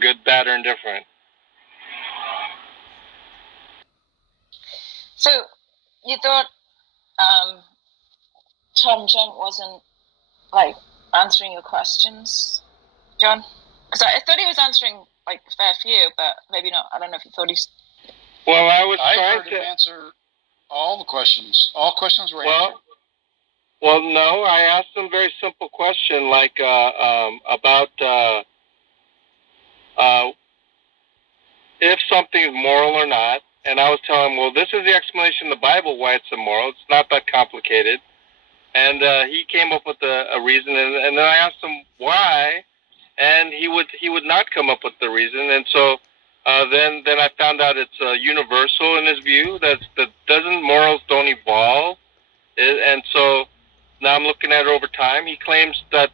good, bad, or indifferent. So you thought Tom Junk wasn't like answering your questions, John? Because I thought he was answering like a fair few, but maybe not. I don't know if you thought he's. Well, I heard him answer all the questions. All questions were answered. Well, no. I asked him a very simple question, like about if something is moral or not. And I was telling him, well, this is the explanation in the Bible why it's immoral. It's not that complicated. And he came up with a reason, and then I asked him why, and he would not come up with the reason. And so then I found out it's universal in his view that morals don't evolve. And so now I'm looking at it over time. He claims that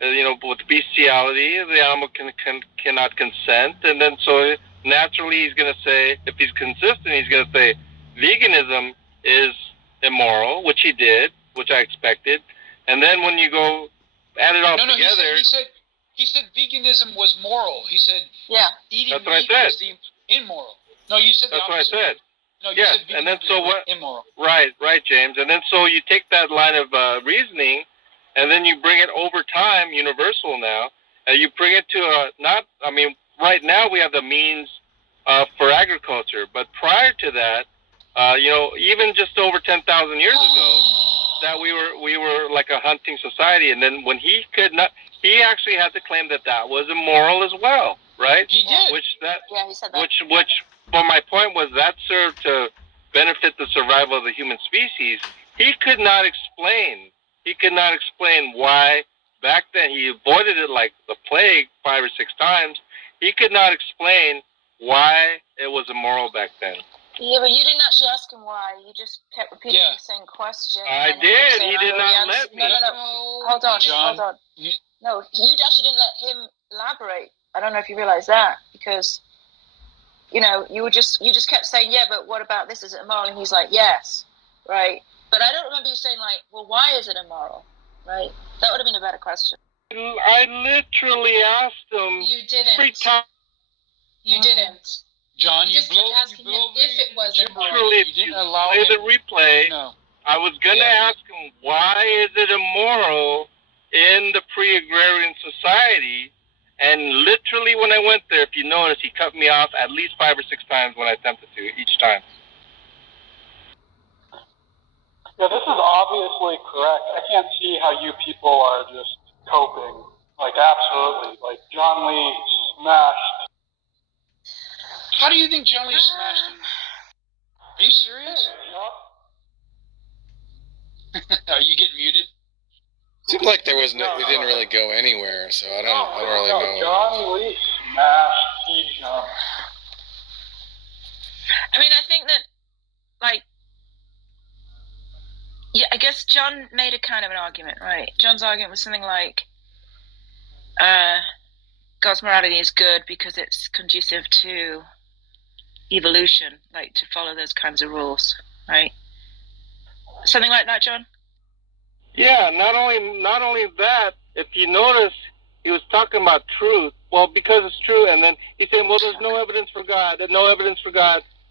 with bestiality, the animal cannot consent, and then so naturally he's going to say, if he's consistent, he's going to say veganism is immoral, which he did, which I expected. And then when you go add it all together, he said veganism was moral. He said eating that's meat was immoral. No, you said the opposite. That's what I said. No, you said veganism and then so what? Immoral. Right, James. And then so you take that line of reasoning, and then you bring it over time, universal now. You bring it to right now we have the means for agriculture, but prior to that, even just over 10,000 years ago, that we were like a hunting society. And then when he actually had to claim that was immoral as well, right? He did. He said that. Which, but my point was that served to benefit the survival of the human species. He could not explain why back then. He avoided it like the plague 5 or 6 times. He could not explain why it was immoral back then. Yeah, but you didn't actually ask him why. You just kept repeating the same question. I did. He did not let me. No. Hold on. John, No, you actually didn't let him elaborate. I don't know if you realize that, because you just kept saying, yeah, but what about this? Is it immoral? And he's like, yes, right. But I don't remember you saying like, well, why is it immoral, right? That would have been a better question. I literally asked him. You didn't. 3 times. You didn't. John, you just kept asking him if it was immoral. Literally, you didn't allow play him. the replay. No. I was going to ask him, why is it immoral in the pre-agrarian society? And literally when I went there, if you notice, he cut me off at least 5 or 6 times when I attempted to, each time. Yeah, this is obviously correct. I can't see how you people are just coping. Like, absolutely. Like, John Lee smashed. How do you think John Lee smashed him? Are you serious? Are you getting muted? Seemed like there was we didn't really go anywhere, so I don't really know. John Lee smashed T-Jump. I mean, I think that, like, yeah, I guess John made a kind of an argument, right? John's argument was something like, God's morality is good because it's conducive to evolution, like to follow those kinds of rules, right? Something like that, John? Yeah, not only that, if you notice, he was talking about truth. Well, because it's true, and then he said, well, there's no evidence for God,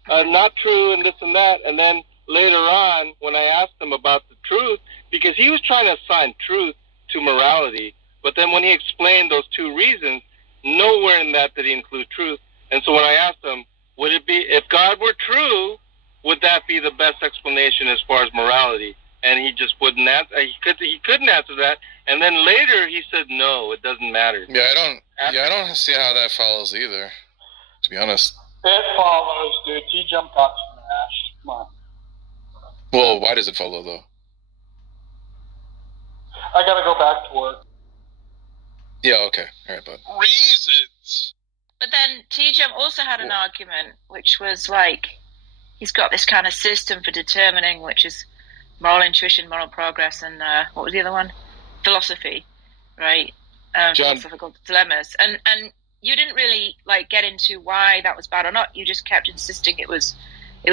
not true, and this and that. And then later on, when I asked him about the truth, because he was trying to assign truth to morality, but then when he explained those 2 reasons, nowhere in that did he include truth. And so when I asked him, would it be, if God were true, would that be the best explanation as far as morality? And he just wouldn't answer. He couldn't answer that. And then later he said, no, it doesn't matter. Yeah, I don't see how that follows either, to be honest. It follows, dude. T-Jump got smashed. Come on. Well, why does it follow, though? I gotta go back to work. Yeah, okay. All right, bud. Reasons. But then T-Jump also had an argument, which was like, he's got this kind of system for determining, which is moral intuition, moral progress, and what was the other one? Philosophy, right? Philosophical dilemmas. And you didn't really like get into why that was bad or not. You just kept insisting it was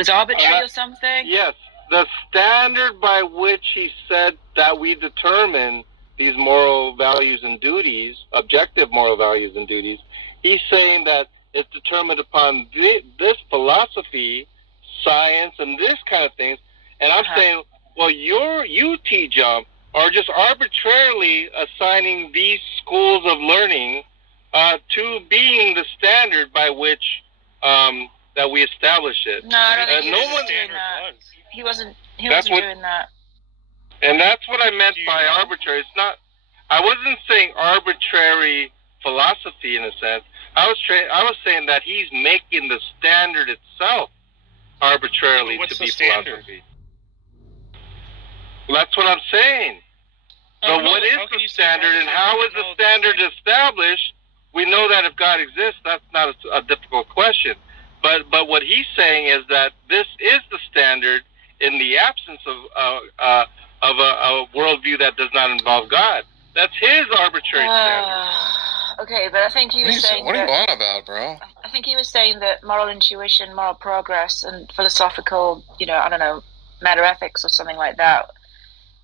arbitrary or something. Yes, the standard by which he said that we determine these moral values and duties, objective moral values and duties, he's saying that it's determined upon this philosophy, science, and this kind of things. And I'm saying, well, you, T-Jump, are just arbitrarily assigning these schools of learning to being the standard by which that we establish it. No, I don't think he was doing that. He wasn't doing that. And that's what I meant by arbitrary. It's not. I wasn't saying arbitrary philosophy in a sense. I was saying that he's making the standard itself arbitrarily to be philosophy. Well, that's what I'm saying. So what is the standard, and how is the standard established? We know that if God exists, that's not a difficult question. But what he's saying is that this is the standard in the absence of a worldview that does not involve God. That's his arbitrary standard. Okay, but I think he was saying what are you on about, bro? I think he was saying that moral intuition, moral progress, and philosophical, I don't know, meta-ethics or something like that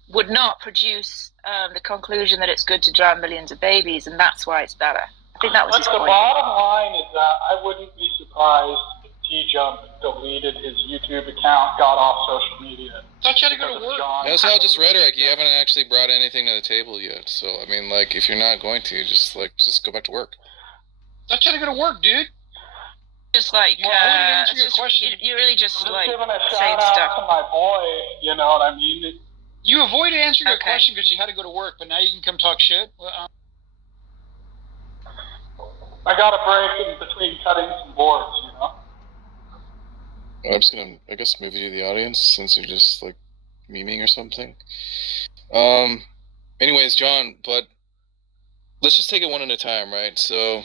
would not produce the conclusion that it's good to drown millions of babies, and that's why it's better. I think that was his point. But the bottom line is that I wouldn't be surprised if T-Jump deleted his YouTube account, got off social media. Thought you had to go to work. That's all just rhetoric. You haven't actually brought anything to the table yet. So, I mean, like, if you're not going to, just go back to work. Thought you had to go to work, dude. Just like, you really just like giving a saying shout out stuff. to my boy, you know what I mean? You avoided answering your question because you had to go to work, but now you can come talk shit. I got a break in between cutting some boards, you know? I'm just gonna, I guess, move you to the audience since you're just, like, memeing or something. Anyways, John, but let's just take it one at a time, right? So,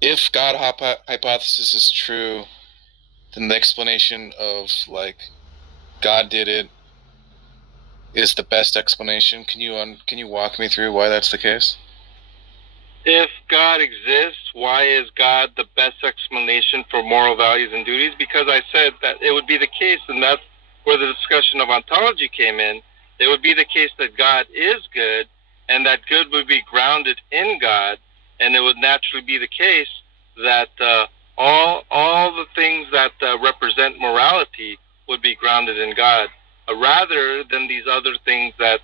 if God hypothesis is true, then the explanation of, like, God did it is the best explanation. Can you walk me through why that's the case? If God exists, why is God the best explanation for moral values and duties? Because I said that it would be the case, and that's where the discussion of ontology came in. It would be the case that God is good, and that good would be grounded in God, and it would naturally be the case that all the things that represent morality would be grounded in God, rather than these other things that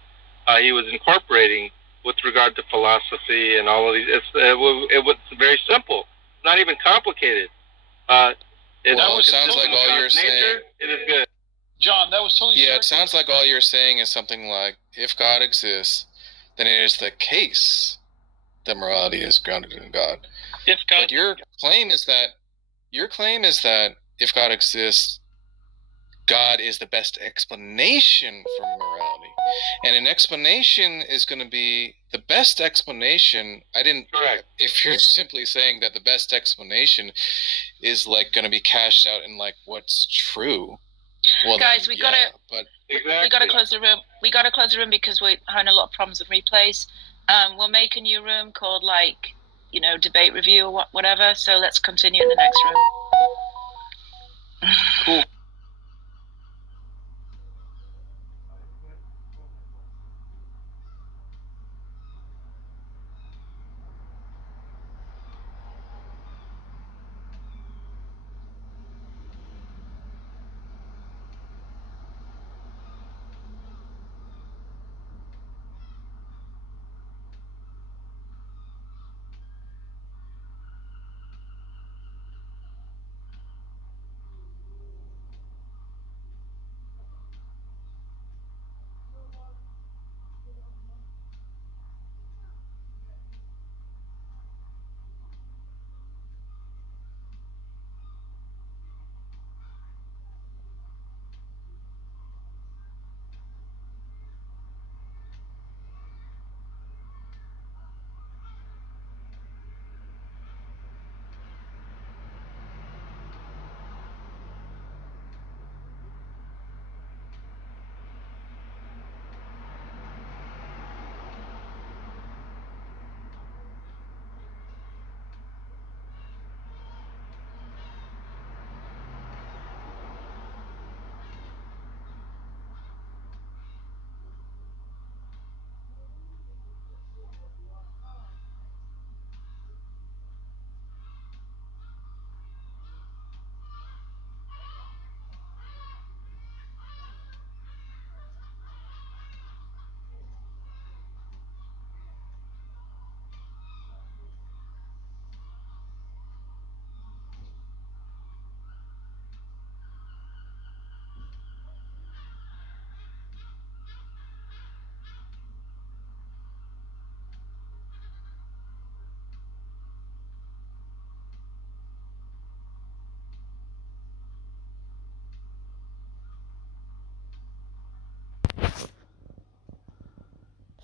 he was incorporating with regard to philosophy and all of these. It was very simple. It's not even complicated. It sounds like all you're saying. It is good. John, that was totally. Yeah, it sounds like all you're saying is something like, if God exists, then it is the case that morality is grounded in God. If God, but your claim is that if God exists, God is the best explanation for morality. And an explanation is going to be the best explanation. Correct. If you're simply saying that the best explanation is like going to be cashed out in like what's true. Well, guys, then, we gotta close the room. We gotta close the room because we're having a lot of problems with replays. We'll make a new room called debate review or whatever. So let's continue in the next room. Cool.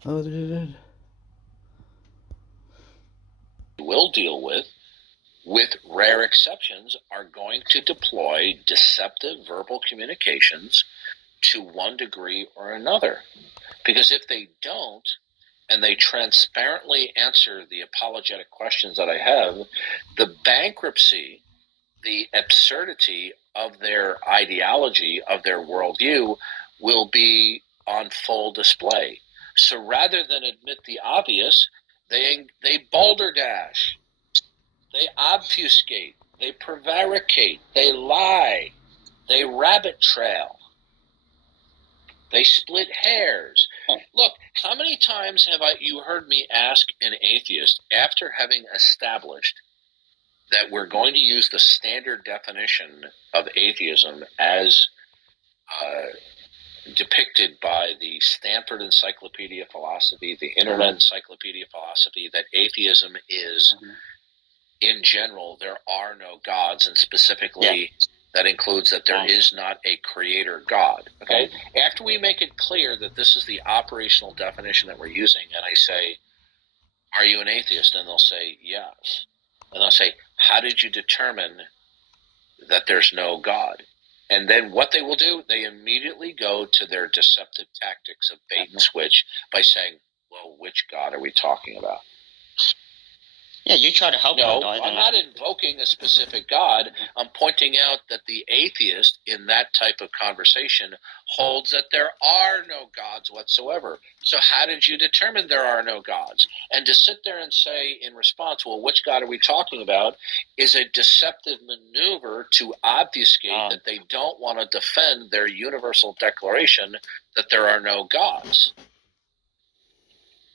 Oh, they did. Will deal with rare exceptions, are going to deploy deceptive verbal communications to one degree or another. Because if they don't, and they transparently answer the apologetic questions that I have, the bankruptcy, the absurdity of their ideology, of their worldview, will be on full display. So rather than admit the obvious, they balderdash, they obfuscate, they prevaricate, they lie, they rabbit trail, they split hairs. Look, how many times have you heard me ask an atheist, after having established that we're going to use the standard definition of atheism as depicted by the Stanford Encyclopedia of Philosophy, the Internet Encyclopedia of Philosophy, that atheism is, in general, there are no gods, and specifically that includes that there is not a creator God. Okay? After we make it clear that this is the operational definition that we're using, and I say, are you an atheist? And they'll say, yes. And they'll say, how did you determine that there's no God? And then what they will do, they immediately go to their deceptive tactics of bait and switch by saying, well, which God are we talking about? Yeah, you try to help them. No, I'm not invoking a specific God. I'm pointing out that the atheist in that type of conversation holds that there are no gods whatsoever. So how did you determine there are no gods? And to sit there and say in response, well, which God are we talking about, is a deceptive maneuver to obfuscate that they don't want to defend their universal declaration that there are no gods.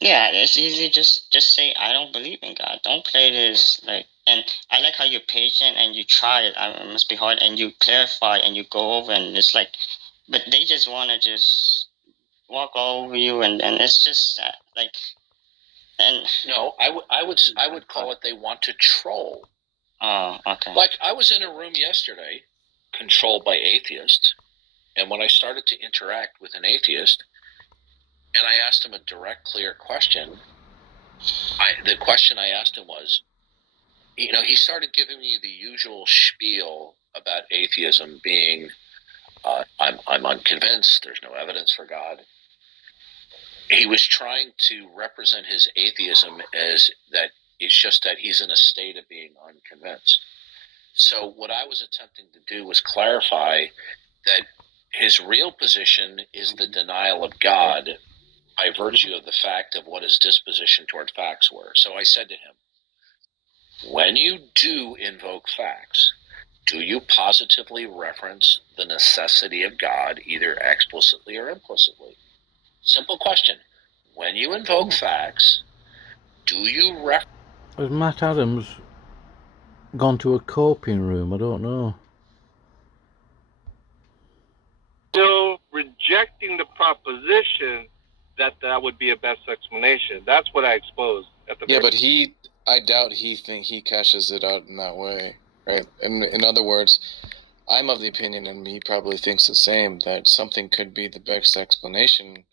Yeah, it's easy. Just say I don't believe in God. Don't play this like. And I like how you're patient and you try it. It must be hard, and you clarify and you go over, and it's like, but they just want to just walk all over you, and it's just like. And no, I would call it they want to troll. Oh, okay. Like I was in a room yesterday, controlled by atheists, and when I started to interact with an atheist, and I asked him a direct, clear question. The question I asked him was, he started giving me the usual spiel about atheism being, I'm unconvinced, there's no evidence for God. He was trying to represent his atheism as that it's just that he's in a state of being unconvinced. So what I was attempting to do was clarify that his real position is the denial of God by virtue of the fact of what his disposition toward facts were. So I said to him, when you do invoke facts, do you positively reference the necessity of God, either explicitly or implicitly? Simple question. When you invoke facts, do you reference... Has Matt Adams gone to a coping room? I don't know. Still rejecting the proposition that would be a best explanation. That's what I exposed at the Yeah, but I doubt he cashes it out in that way, right? In other words, I'm of the opinion, and he probably thinks the same, that something could be the best explanation,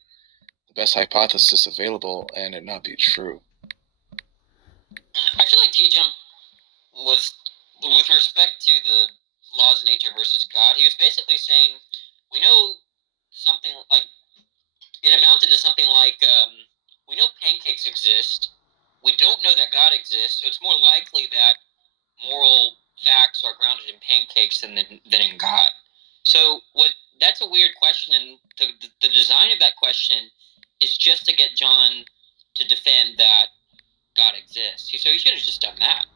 the best hypothesis available, and it not be true. I feel like T-Jump was, with respect to the laws of nature versus God, he was basically saying, we know something like, it amounted to something like, we know pancakes exist, we don't know that God exists, so it's more likely that moral facts are grounded in pancakes than in God. So that's a weird question, and the design of that question is just to get John to defend that God exists. So he should have just done that.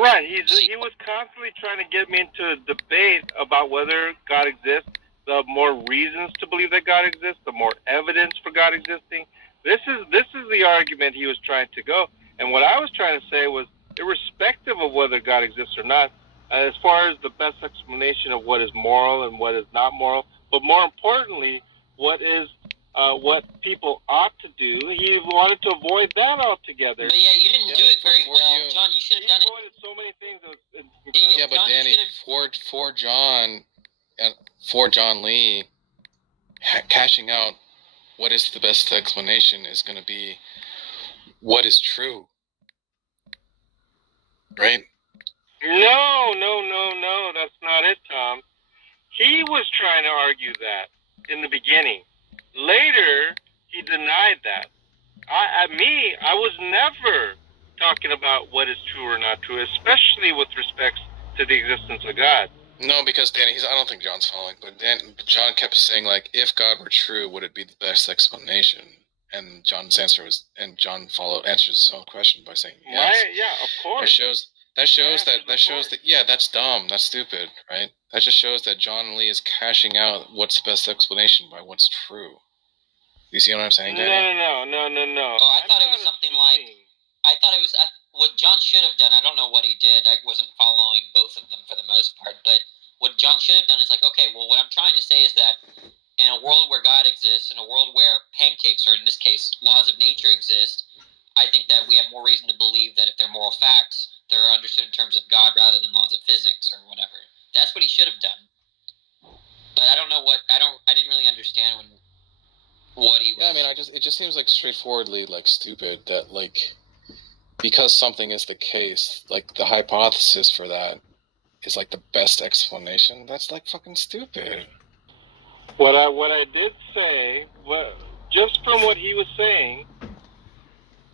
Right, he was constantly trying to get me into a debate about whether God exists. The more reasons to believe that God exists, the more evidence for God existing. This is the argument he was trying to go. And what I was trying to say was, irrespective of whether God exists or not, as far as the best explanation of what is moral and what is not moral, but more importantly, what people ought to do, he wanted to avoid that altogether. But yeah, you didn't do it very well, John. You should have done it. He avoided so many things. Yeah, but John, Danny, for John Lee cashing out what is the best explanation is going to be what is true. Right? No, that's not it, Tom. He was trying to argue that in the beginning. Later, he denied that. I was never talking about what is true or not true, especially with respect to the existence of God. No, because Danny, I don't think John's following, but John kept saying, like, if God were true, would it be the best explanation? And John's answer was, and John answers his own question by saying yes. Right? Yeah, of course. That shows that yeah, that's dumb, that's stupid, right? That just shows that John Lee is cashing out what's the best explanation by what's true. You see what I'm saying, Danny? No. Oh, I thought it was something like. I thought it was what John should have done. I don't know what he did. I wasn't following both of them for the most part. But what John should have done is like, okay, well, what I'm trying to say is that in a world where God exists, in a world where pancakes, or in this case, laws of nature exist, I think that we have more reason to believe that if they're moral facts, they're understood in terms of God rather than laws of physics or whatever. That's what he should have done. But I don't know what I didn't really understand what he was. Yeah, I mean, it just seems like straightforwardly like stupid that like because something is the case, like the hypothesis for that is like the best explanation. That's like fucking stupid. What I did say, just from what he was saying,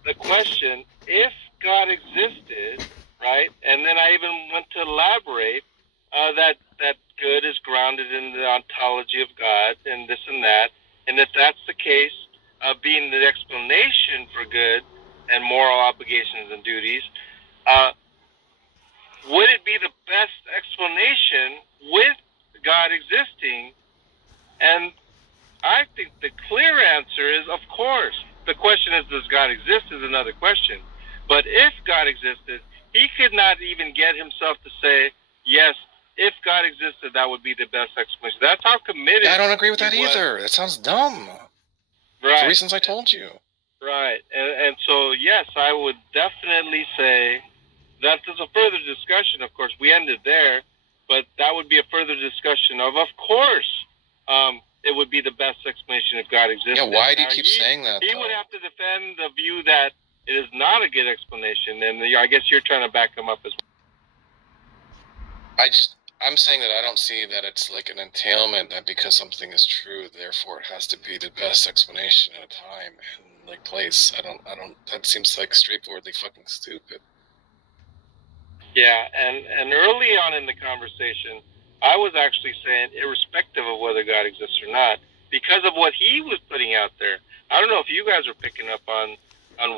the question, if God existed, right, and then I even went to elaborate that good is grounded in the ontology of God and this and that, and if that's the case, being the explanation for good and moral obligations and duties, would it be the best explanation with God existing? And I think the clear answer is, of course. The question is, does God exist is another question. But if God existed, he could not even get himself to say, yes, if God existed, that would be the best explanation. That's how committed. I don't agree with that either. That sounds dumb. Right. For reasons I told you. Right. And so, yes, I would definitely say that is a further discussion. Of course, we ended there, but that would be a further discussion of course, it would be the best explanation if God existed. Yeah, why do you keep saying that, He though? would have to defend the view that it is not a good explanation, and I guess you're trying to back him up as well. I'm saying that I don't see that it's like an entailment that because something is true, therefore it has to be the best explanation at a time and like place. I don't. That seems like straightforwardly fucking stupid. Yeah, and early on in the conversation, I was actually saying, irrespective of whether God exists or not, because of what he was putting out there. I don't know if you guys are picking up on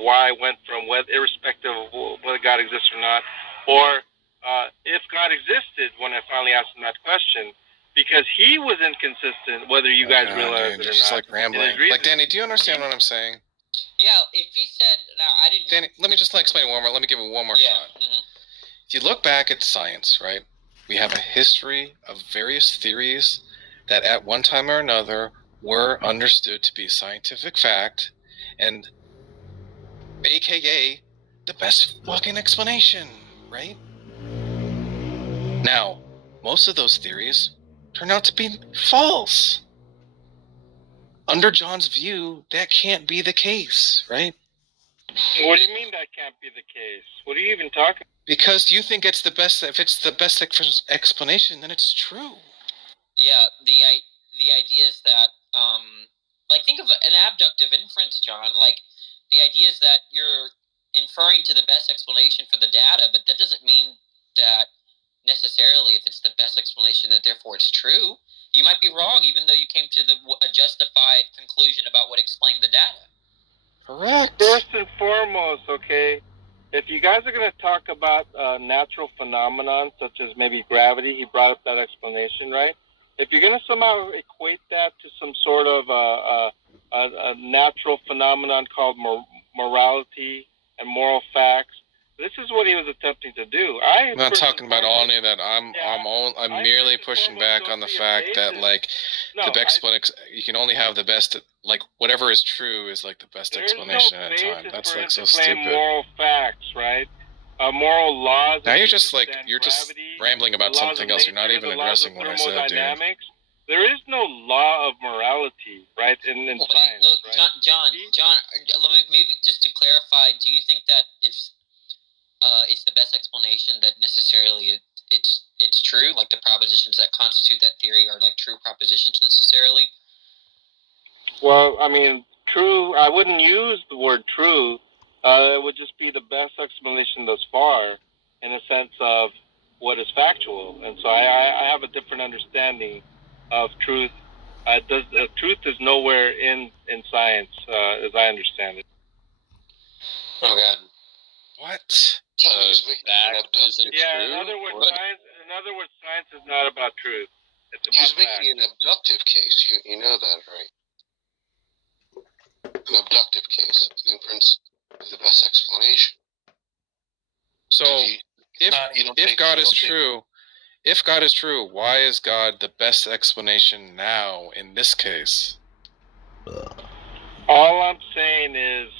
why I went from irrespective of whether God exists or not, or if God existed when I finally asked him that question, because he was inconsistent whether you guys realize it or just not. like rambling. Like, Danny, do you understand what I'm saying? Yeah, if he said, no, I didn't. Danny, let me just explain one more. Let me give it one more shot. Mm-hmm. If you look back at science, right, we have a history of various theories that at one time or another were understood to be scientific fact, and AKA the best fucking explanation, right? Now, most of those theories turn out to be false. Under John's view, that can't be the case, right? What do you mean that can't be the case? What are you even talking about? Because you think it's the best. If it's the best explanation, then it's true. Yeah, the idea is that, like, think of an abductive inference, John. Like, the idea is that you're inferring to the best explanation for the data, but that doesn't mean that necessarily if it's the best explanation that therefore it's true. You might be wrong, even though you came to a justified conclusion about what explained the data. Correct. First and foremost, okay, if you guys are going to talk about natural phenomenon such as maybe gravity, he brought up that explanation, right? If you're going to somehow equate that to some sort of a natural phenomenon called morality and moral facts, this is what he was attempting to do. I'm not talking about all any of that. I'm merely pushing back on the fact that like you can only have the best. Like whatever is true is like the best explanation at a time. That's like so stupid. Moral facts, right? Moral laws. Now you're just rambling about something else. You're not even addressing what I said, dude. There is no law of morality, right? In Well, science, look, right? John, let me maybe just to clarify. Do you think that if it's the best explanation that necessarily it's true, like the propositions that constitute that theory are like true propositions necessarily? Well, I mean, true. I wouldn't use the word true. It would just be the best explanation thus far, in a sense of what is factual. And so I have a different understanding of truth. Truth is nowhere in science, as I understand it. Oh God. What? Fact isn't Yeah. true. In other words, science is not about truth. It's about He's fact. making an abductive case. You know that, right? An abductive case. An inference is the best explanation. So if God is true, if God is true, why is God the best explanation now in this case? All I'm saying is,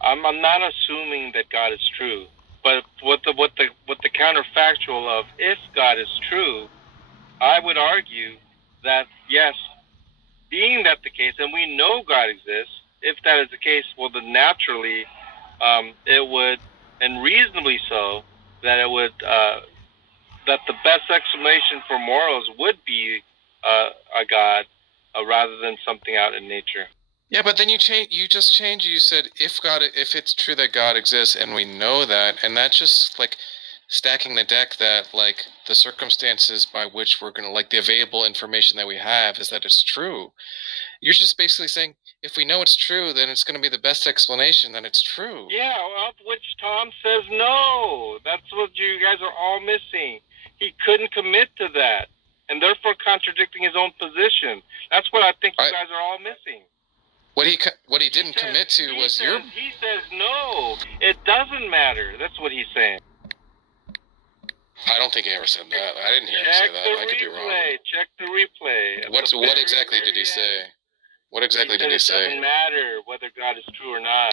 I'm not assuming that God is true, but what the counterfactual of if God is true, I would argue that yes, being that the case, and we know God exists, if that is the case, well then naturally, it would, and reasonably so, that it would that the best explanation for morals would be a God rather than something out in nature. Yeah, but then you just changed. You said if it's true that God exists, and we know that, and that's just like stacking the deck that like the circumstances by which we're gonna like the available information that we have is that it's true. You're just basically saying if we know it's true, then it's gonna be the best explanation that it's true. Yeah, of which Tom says no. That's what you guys are all missing. He couldn't commit to that, and therefore contradicting his own position. That's what I think you guys are all missing. What he didn't commit to was your. He says no. It doesn't matter. That's what he's saying. I don't think he ever said that. I didn't hear him say that. I could be wrong. Check the replay. What exactly did he say? What exactly did he say? It doesn't matter whether God is true or not.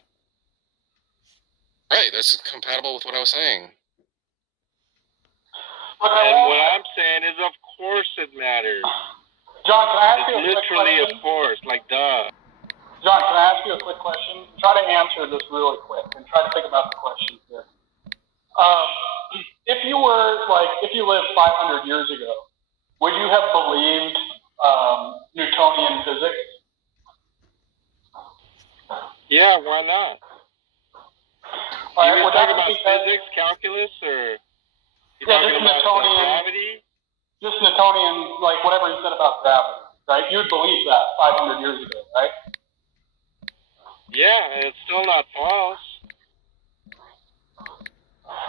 Right, that's compatible with what I was saying. And what I'm saying is, of course it matters. John, can I ask you a quick Literally, question? of course, like duh. John, can I ask you a quick question? Try to answer this really quick and try to think about the questions here. If you lived 500 years ago, would you have believed Newtonian physics? Yeah, why not? All right, you would talking that about be because, physics, calculus, or you yeah, talking just about Newtonian, gravity? just Newtonian, like whatever he said about gravity, right? You'd believe that 500 years ago, right? Yeah, and it's still not false.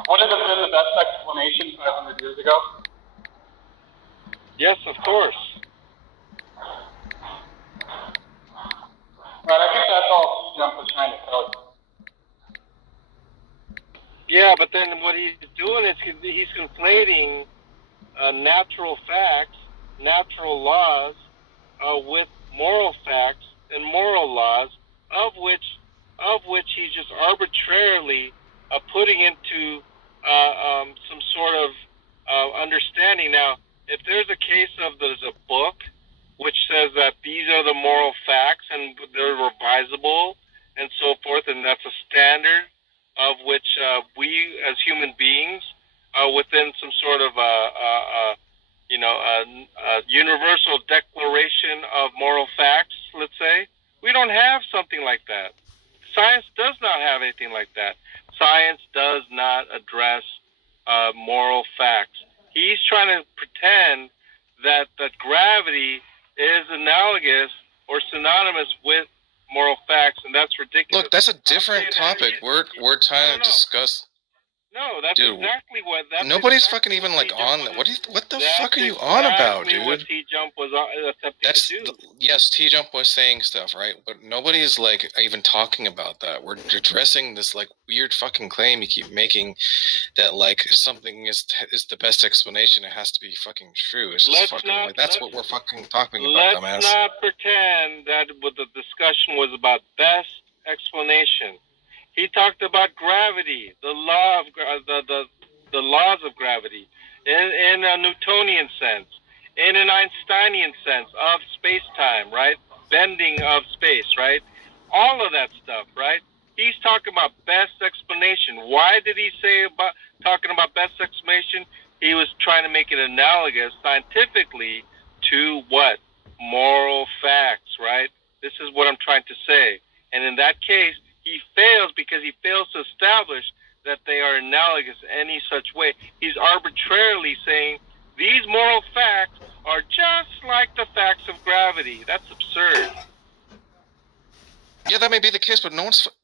Would it have been the best explanation 500 years ago? Yes, of course. Right, I think that's all Jump was trying to tell you. Yeah, but then what he's doing is he's conflating natural facts, natural laws, with moral facts and moral laws, of which he's just arbitrarily putting into some sort of understanding. Now, if there's a case of there's a book which says that these are the moral facts and they're revisable and so forth, and that's a standard of which we as human beings within some sort of universal declaration of moral facts, let's say, we don't have something like that. Science does not have anything like that. Science does not address moral facts. He's trying to pretend that gravity is analogous or synonymous with moral facts, and that's ridiculous. Look, that's a different topic. We're trying to discuss. No, that's Dude, exactly what. That's nobody's exactly fucking even like on that. What the that's fuck are you on about, exactly what dude? T-Jump was attempting to do. Yes, T-Jump was saying stuff, right? But nobody's like even talking about that. We're addressing this like weird fucking claim you keep making that like if something is the best explanation, it has to be fucking true. It's just that's what we're fucking talking about, dumbass. Let's not pretend that what the discussion was about best explanation. He talked about gravity, the law of the laws of gravity, in a Newtonian sense. in an Einsteinian sense of space-time, right? Bending of space, right? All of that stuff, right? He's talking about best explanation. Why did he say about talking about best explanation? He was trying to make it analogous scientifically to what? Moral facts, right? This is what I'm trying to say. And in that case, he fails because he fails to establish that they are analogous in any such way. He's arbitrarily saying these moral facts are just like the facts of gravity. That's absurd. Yeah, that may be the case, but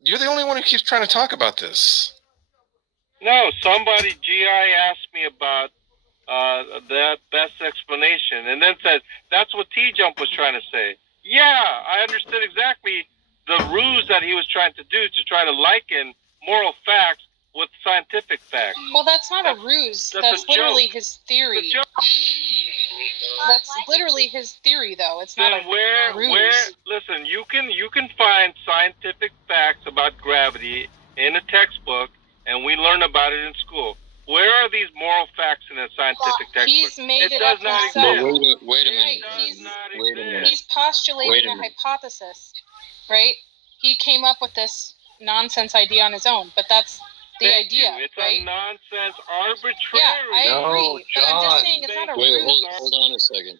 you're the only one who keeps trying to talk about this. No, somebody, GI asked me about that best explanation, and then said, that's what T-Jump was trying to say. Yeah, I understood exactly the ruse that he was trying to do to try to liken moral facts with scientific facts. Well, that's not a ruse. That's literally his theory. That's literally his theory, though. It's not a ruse. Listen, you can find scientific facts about gravity in a textbook, and we learn about it in school. Where are these moral facts in a scientific textbook? He's made it does up not himself. exist. Wait a minute. Wait a minute. He's postulating a hypothesis, right? He came up with this nonsense idea on his own, but that's the idea, It's right? a nonsense, arbitrary. Yeah, I agree. But I'm just saying it's not a ruse. Hold on a second.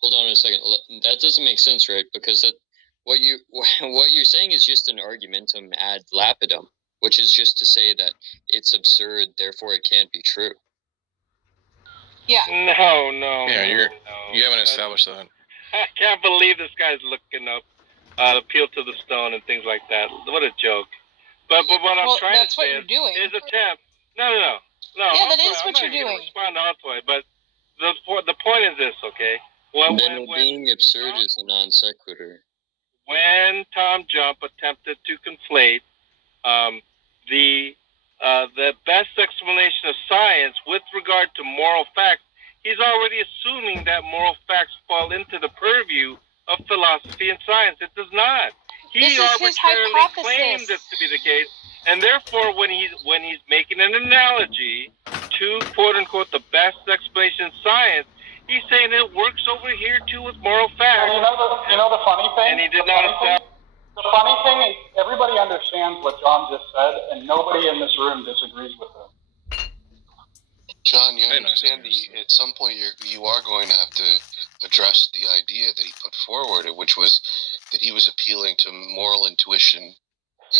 Hold on a second. That doesn't make sense, right? Because what you're saying is just an argumentum ad lapidem, which is just to say that it's absurd, therefore it can't be true. Yeah. No. Yeah, you haven't established that. I can't believe this guy's looking up appeal to the stone and things like that. What a joke. But what I'm trying to say is attempt. No. Yeah, that is what you're doing. Respond to Altoid, but the point is this, okay? When being absurd is a non sequitur. When Tom Jump attempted to conflate the best explanation of science with regard to moral facts, he's already assuming that moral facts fall into the purview of philosophy and science. It does not. He arbitrarily claimed this to be the case, and therefore, when he's making an analogy to quote unquote the best explanation of science, he's saying it works over here too with moral facts. And you know the funny thing? And he did not establish. The funny thing is, everybody understands what John just said, and nobody in this room disagrees with him. John, you understand at some point you are going to have to address the idea that he put forward, which was that he was appealing to moral intuition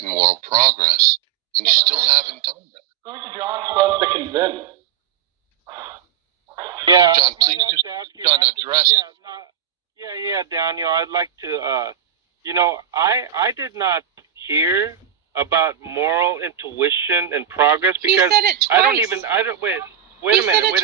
and moral progress, and you still haven't done that. Who's John supposed to convince? Yeah, John, please just address. Yeah, Daniel. I'd like to. I did not hear about moral intuition and progress because he said it twice. Wait a minute.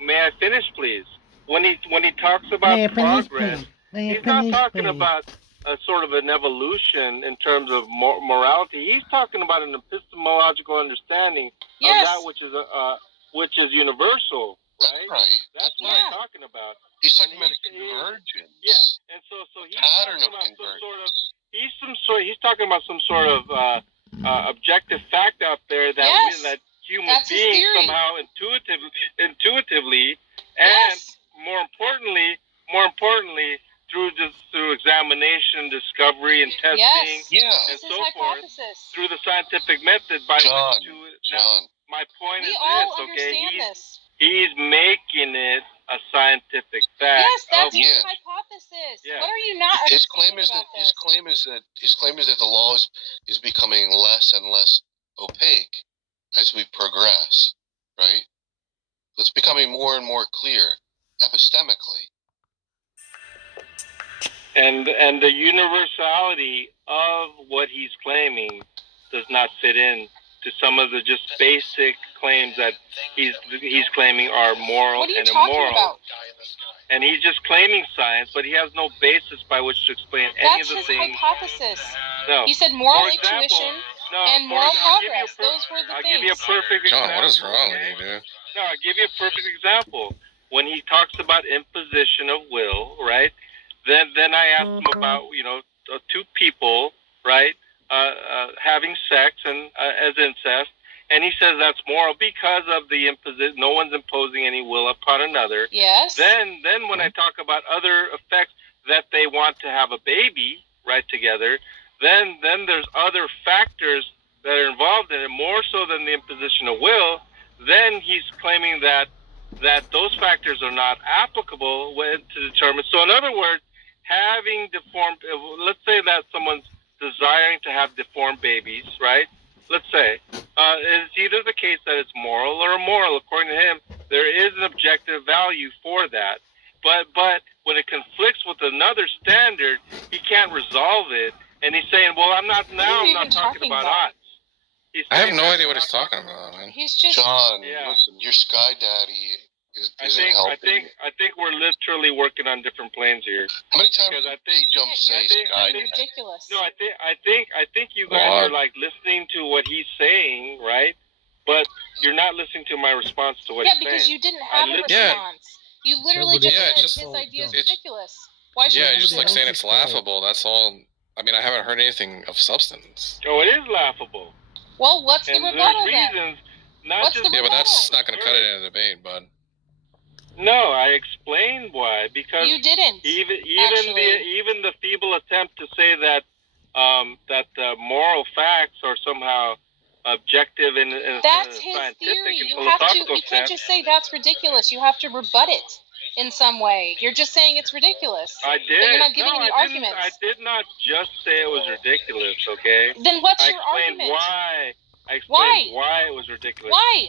May I finish, please? When he talks about progress, he's not talking about a sort of an evolution in terms of morality. He's talking about an epistemological understanding of that which is universal. Right? That's what I'm talking about. He's talking about a convergence. Yeah, and so he's pattern talking of about convergence. He's talking about some sort of objective fact out there that human beings somehow intuitively, and more importantly, through examination, discovery, and testing, and so forth, through the scientific method by which to. My point is this, okay? He's making it a scientific fact. Yes, that's his hypothesis. Yeah. What are you not his claim is about that his claim is that the law is becoming less and less opaque as we progress, right? It's becoming more and more clear epistemically. And the universality of what he's claiming does not fit in to some of the just basic claims that he's claiming are moral and immoral. About? And he's just claiming science, but he has no basis by which to explain any of the things. That's his hypothesis. No. He said moral intuition and moral progress. Those were the things. I'll give you a perfect example. John, what is wrong with you, dude? No, I'll give you a perfect example. When he talks about imposition of will, right? Then I asked him about, two people, right? Having sex and as incest, and he says that's moral because of the no one's imposing any will upon another. Yes. Then when I talk about other effects that they want to have a baby right together, then there's other factors that are involved in it more so than the imposition of will. Then he's claiming that those factors are not applicable to determine. So in other words, having deformed, let's say that someone's desiring to have deformed babies, right? Let's say it's either the case that it's moral or immoral. According to him, there is an objective value for that. But when it conflicts with another standard, he can't resolve it. And he's saying, well, I'm not talking about odds. I have no idea what he's talking about, man. He's just John. Listen, your Sky Daddy isn't helping. I think we're literally working on different planes here. How many times did T-Jump say Sky Daddy? ridiculous. No, I think you guys are like listening to what he's saying, right? But you're not listening to my response to what he's saying. Yeah, because you didn't have a response. You literally just said his idea is ridiculous. Why should just like saying it's laughable. That's all. I mean, I haven't heard anything of substance. Oh, it is laughable. Well, what's the rebuttal then? But that's not going to cut it in a debate, bud. No, I explained why. Because you didn't. Even the feeble attempt to say that the moral facts are somehow objective and that's his theory. You can't just say that's ridiculous. You have to rebut it in some way. You're just saying it's ridiculous. I did. But you're not giving any arguments. I did not just say it was ridiculous, okay? Then what's your argument? I explained why it was ridiculous. Why?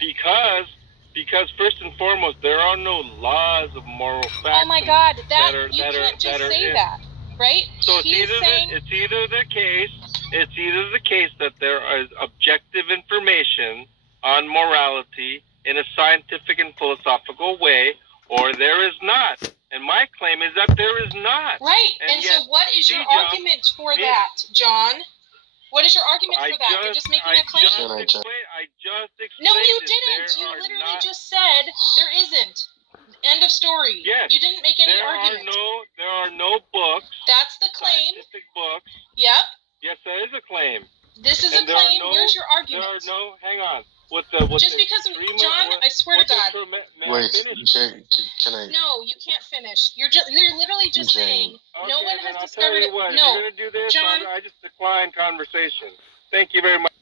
Because first and foremost, there are no laws of moral facts. Oh my God, you can't just say that, right? So it's either the case that there is objective information on morality in a scientific and philosophical way, or there is not. And my claim is that there is not. Right. And so what is your argument for that, John? What is your argument for that? You're just making a claim. I just explained. No, you didn't. You literally just said there isn't. End of story. Yes. You didn't make any argument. There are no books. That's the claim. Scientific books. Yep. Yes, that is a claim. This is a claim. Where's your argument? Hang on. Just because, John, I swear to God. Wait, can I? No, you can't finish. You're literally just saying no one has discovered it. No, you're gonna do this, John. I just decline conversation. Thank you very much.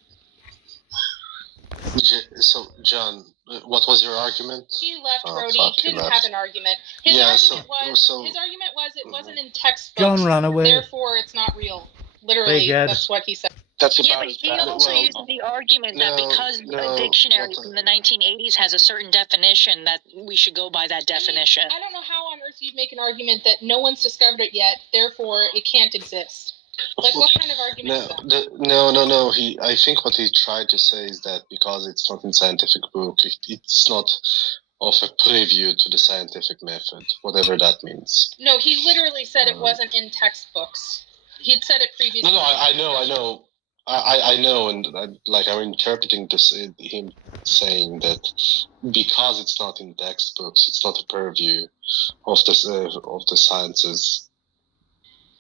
So, John, what was your argument? He left, Brody. He didn't have an argument. His argument was it wasn't in textbooks. John ran away. Therefore, it's not real. Literally, that's what he said. That's yeah, but he also used the argument that because a dictionary from the 1980s has a certain definition, that we should go by that definition. I don't know how on earth you'd make an argument that no one's discovered it yet, therefore it can't exist. Like, what kind of argument is that? No. I think what he tried to say is that because it's not in scientific book, it's not of a preview to the scientific method, whatever that means. No, he literally said it wasn't in textbooks. He'd said it previously. No, I know. I know, and I'm interpreting him saying that because it's not in textbooks, it's not a purview of the sciences.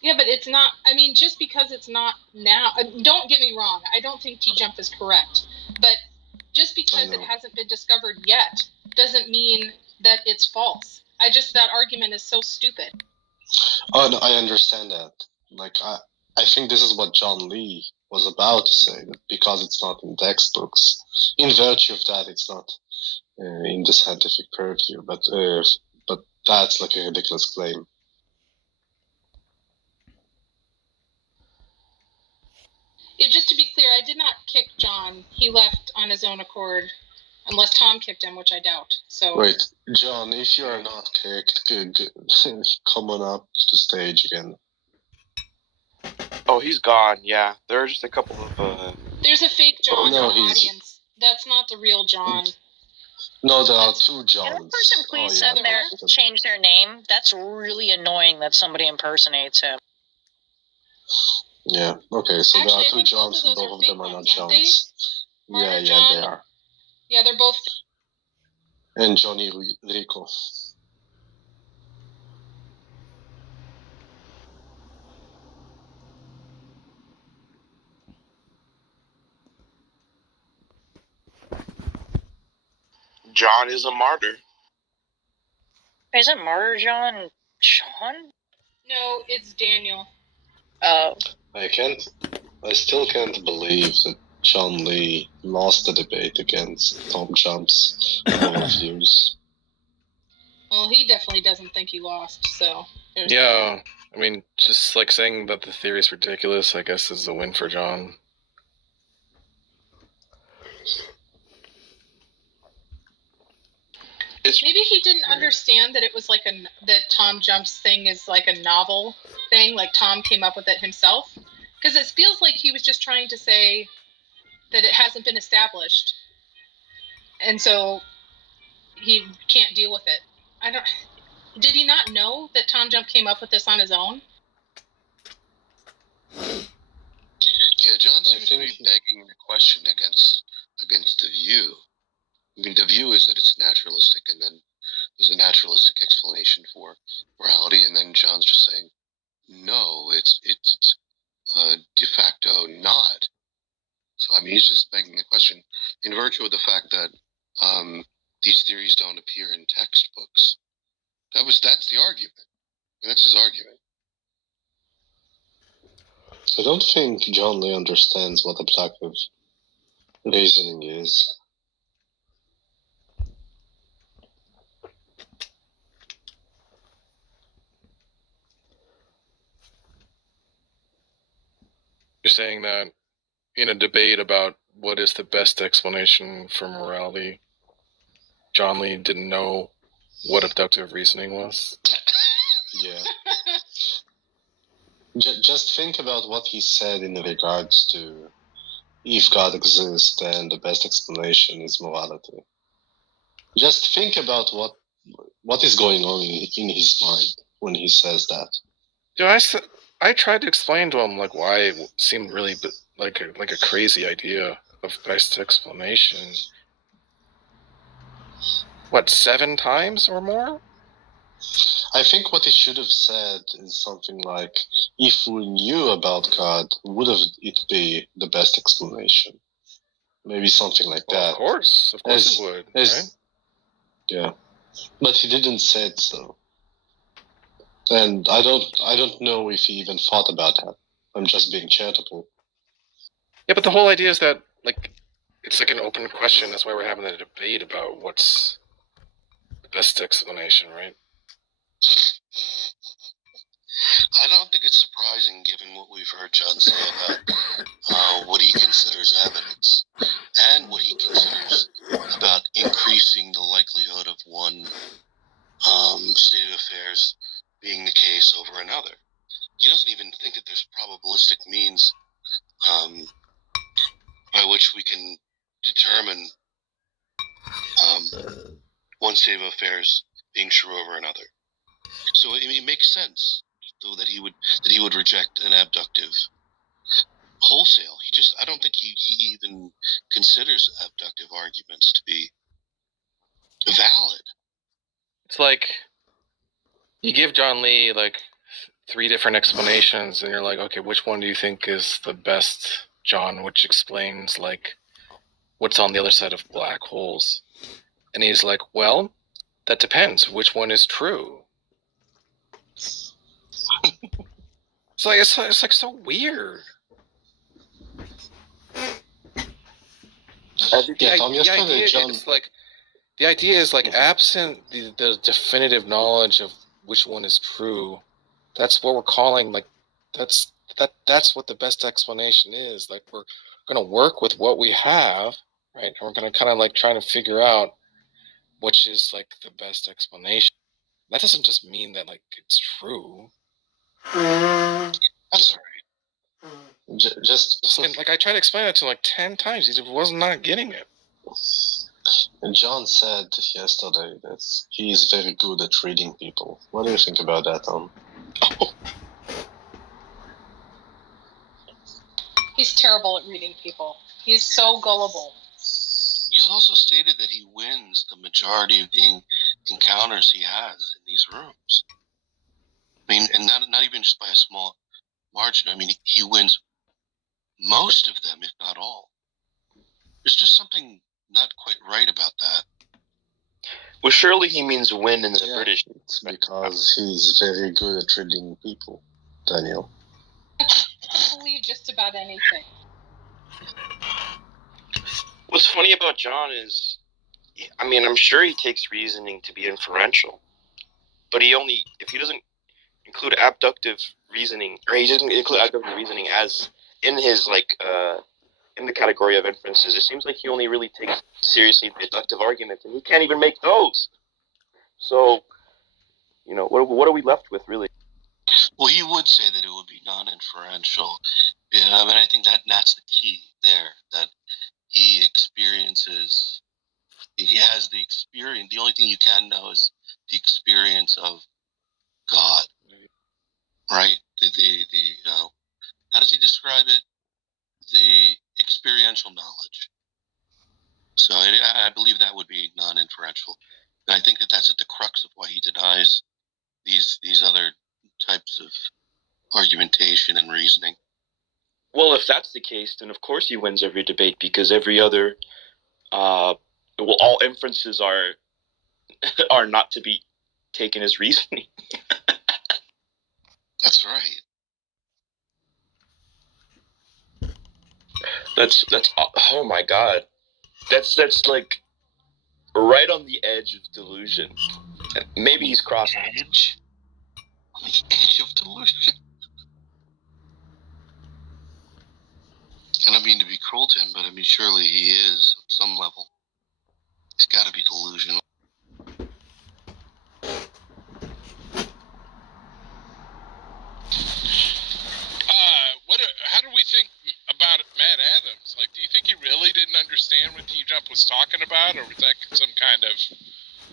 Yeah, but it's not. I mean, just because it's not now. Don't get me wrong. I don't think T-Jump is correct, but just because it hasn't been discovered yet doesn't mean that it's false. That argument is so stupid. Oh no, I understand that. I think this is what John Lee was about to say, that because it's not in textbooks, in virtue of that, it's not in the scientific purview. But that's like a ridiculous claim. Yeah, just to be clear, I did not kick John. He left on his own accord, unless Tom kicked him, which I doubt. So wait, John, if you are not kicked, come on up to the stage again. Oh, he's gone. Yeah, there are just a couple of. There's a fake John in the audience. That's not the real John. No, there are two Johns. Can a person please change their name? That's really annoying that somebody impersonates him. Yeah. Okay. So there are two Johns, and both of them are not Johns. Yeah, they are. Yeah, they're both. And Johnny Rico. John is a martyr. Isn't Martyr John Sean? No, it's Daniel. Oh. I still can't believe that John Lee lost the debate against Tom Jump's views. Well, he definitely doesn't think he lost, so. Yeah, I mean, just like saying that the theory is ridiculous, I guess, is a win for John. Maybe he didn't understand that it was like that Tom Jump's thing is like a novel thing, like Tom came up with it himself. Because it feels like he was just trying to say that it hasn't been established. And so he can't deal with it. Did he not know that Tom Jump came up with this on his own? Yeah, John seems to be begging the question against the view. I mean, the view is that it's naturalistic, and then there's a naturalistic explanation for morality, and then John's just saying, no, it's de facto not. So, I mean, he's just begging the question in virtue of the fact that these theories don't appear in textbooks. That's the argument. And that's his argument. I don't think John Lee understands what abductive reasoning is. You're saying that in a debate about what is the best explanation for morality, John Lee didn't know what abductive reasoning was? Yeah. Just think about what he said in regards to if God exists, then the best explanation is morality. Just think about what is going on in his mind when he says that. Yeah, I tried to explain to him like why it seemed really like a crazy idea of best explanation. What, 7 times or more? I think what he should have said is something like, if we knew about God, would it be the best explanation? Maybe something like that. Of course it would, right? Yeah, but he didn't say it so. And I don't know if he even thought about that. I'm just being charitable. Yeah, but the whole idea is that, like, it's like an open question. That's why we're having a debate about what's the best explanation, right? I don't think it's surprising, given what we've heard John say about what he considers evidence and what he considers about increasing the likelihood of one state of affairs being the case over another. He doesn't even think that there's probabilistic means by which we can determine one state of affairs being true over another. So it makes sense, though, that he would reject an abductive wholesale. I don't think he even considers abductive arguments to be valid. It's like you give John Lee like 3 different explanations, and you're like, okay, which one do you think is the best, John? Which explains like what's on the other side of black holes? And he's like, well, that depends. Which one is true? It's like so weird. The idea is like absent the definitive knowledge of which one is true. That's what we're calling like that's what the best explanation is. Like we're gonna work with what we have, right? And we're gonna kind of like trying to figure out which is like the best explanation. That doesn't just mean that like it's true. That's right. Just like I tried to explain that to him like 10 times. He was not getting it. And John said yesterday that he is very good at reading people. What do you think about that, Tom? He's terrible at reading people. He's so gullible. He's also stated that he wins the majority of the encounters he has in these rooms. I mean, and not even just by a small margin. I mean, he wins most of them, if not all. There's just something not quite right about that. Well, surely he means win in the British. It's because he's very good at reading people, Daniel. I believe just about anything. What's funny about John is, I mean, I'm sure he takes reasoning to be inferential, but if he doesn't include abductive reasoning, or he doesn't include abductive reasoning as in his in the category of inferences, it seems like he only really takes seriously the deductive argument, and he can't even make those. So, what are we left with, really? Well, he would say that it would be non-inferential. Yeah, I mean, I think that's the key there, that he has the experience. The only thing you can know is the experience of God, right? How does he describe it? The experiential knowledge. So I believe that would be non-inferential. And I think that's at the crux of why he denies these other types of argumentation and reasoning. Well, if that's the case, then of course he wins every debate, because every other, all inferences are not to be taken as reasoning. That's right. That's oh my God, that's like right on the edge of delusion. Maybe he's crossing on the edge of delusion. I don't mean to be cruel to him, but I mean, surely he is at some level. He's got to be delusional. How do we think about Matt Adams? Like, do you think he really didn't understand what T-Jump was talking about, or was that some kind of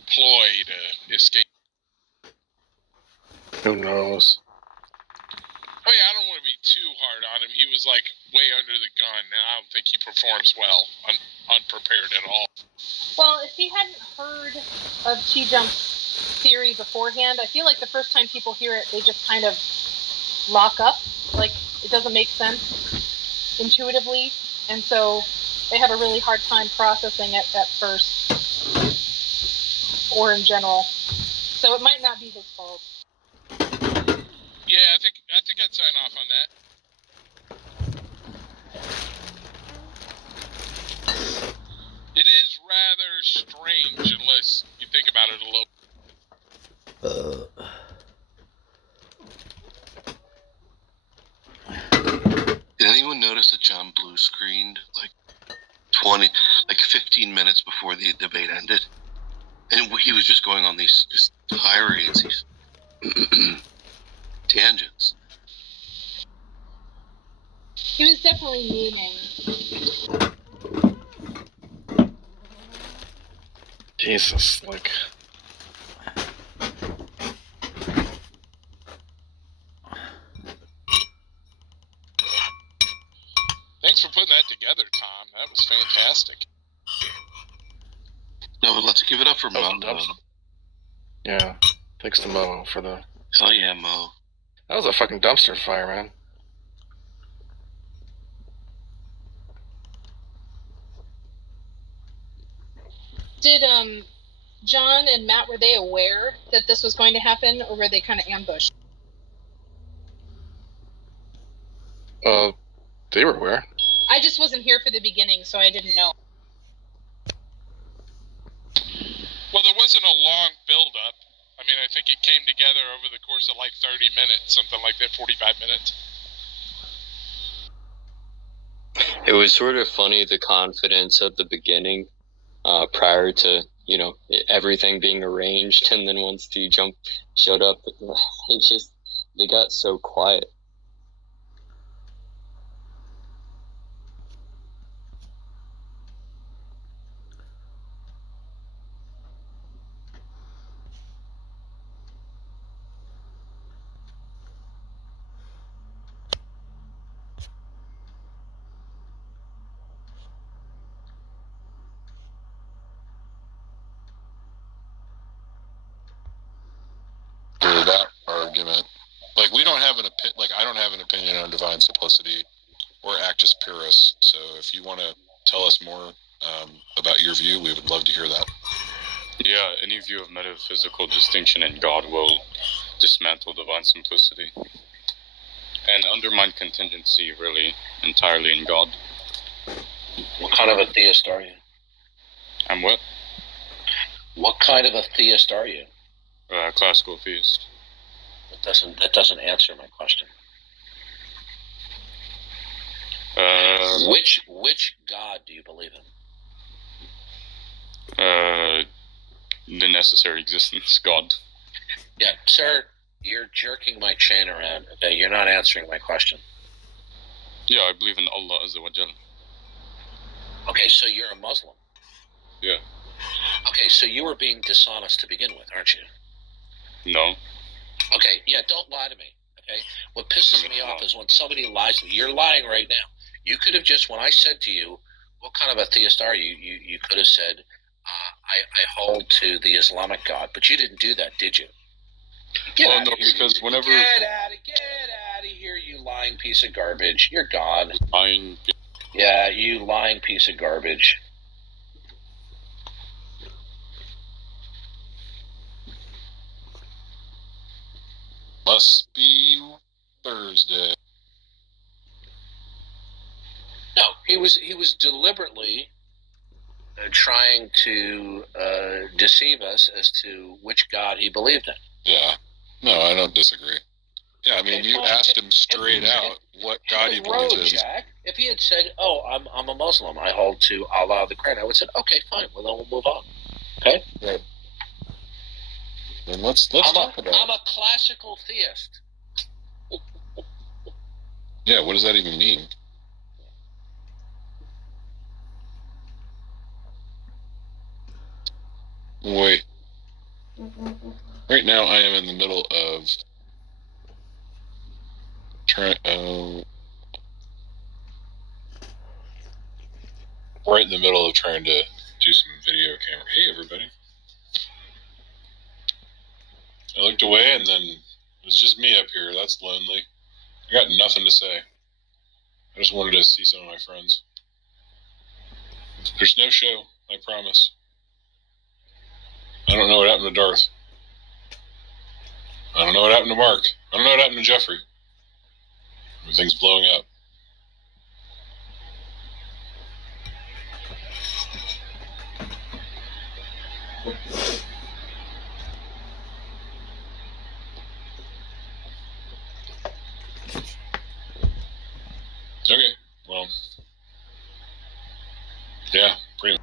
ploy to escape? Who knows? I mean, I don't want to be too hard on him. He was, like, way under the gun, and I don't think he performs well, unprepared at all. Well, if he hadn't heard of T-Jump's theory beforehand, I feel like the first time people hear it, they just kind of lock up. Like, it doesn't make sense intuitively, and so they have a really hard time processing it at first, or in general. So it might not be his fault. Yeah, I think I'd sign off on that. It is rather strange, unless you think about it a little. Did anyone notice that John blue screened like 15 minutes before the debate ended? And he was just going on these tirades, these tangents. He was definitely memeing. Jesus, like... Thanks for putting that together, Tom. That was fantastic. No, but let's give it up for Mo. Yeah, thanks to Mo for the... Hell yeah, Mo. That was a fucking dumpster fire, man. Did John and Matt, were they aware that this was going to happen, or were they kind of ambushed? They were aware. I just wasn't here for the beginning, so I didn't know. Well, there wasn't a long build-up. I mean, I think it came together over the course of like 30 minutes, something like that, 45 minutes. It was sort of funny, the confidence at the beginning, prior to, everything being arranged, and then once T-Jump showed up, they got so quiet. That argument, like, we don't have an opinion. Like, I don't have an opinion on divine simplicity or Actus Purus. So if you want to tell us more about your view, we would love to hear that. Yeah, any view of metaphysical distinction in God will dismantle divine simplicity and undermine contingency really entirely in God. What kind of a theist are you? I'm what? What kind of a theist are you? Classical theist. That doesn't answer my question. Which God do you believe in? The necessary existence, God. Yeah, sir, you're jerking my chain around. Okay, you're not answering my question. Yeah, I believe in Allah Azza wa Jal. Okay, so you're a Muslim. Yeah. Okay, so you were being dishonest to begin with, aren't you? No. Okay, yeah, don't lie to me. Okay, what pisses me off is when somebody lies to me. You're lying right now. You could have just, when I said to you, "What kind of a theist are you?" You could have said, "I hold to the Islamic God," but you didn't do that, did you? Get out of here, you lying piece of garbage. You're gone. Yeah, you lying piece of garbage. Must be Thursday. No, he was deliberately trying to deceive us as to which God he believed in. Yeah. No, I don't disagree. Yeah, I mean, you asked him straight out what God he believes in. Jack, if he had said, "Oh, I'm a Muslim. I hold to Allah the Quran," I would have said, "Okay, fine. Well, then we'll move on." Okay. Right. Then let's talk about it. I'm a classical theist. Yeah, what does that even mean? Wait. Right now, I am in the middle of right in the middle of trying to do some video camera. Hey, everybody. I looked away, and then it was just me up here. That's lonely. I got nothing to say. I just wanted to see some of my friends. There's no show, I promise. I don't know what happened to Darth. I don't know what happened to Mark. I don't know what happened to Jeffrey. Everything's blowing up. Okay, well, yeah, pretty much.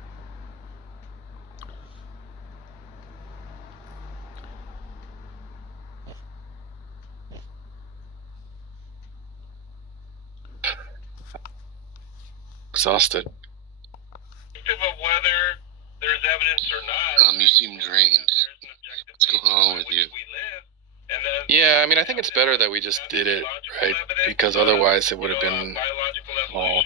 Exhausted. Whether there's evidence or not. You seem drained. What's going on with you? Yeah, I mean, I think it's better that we just did it, right? Because otherwise it would have been all...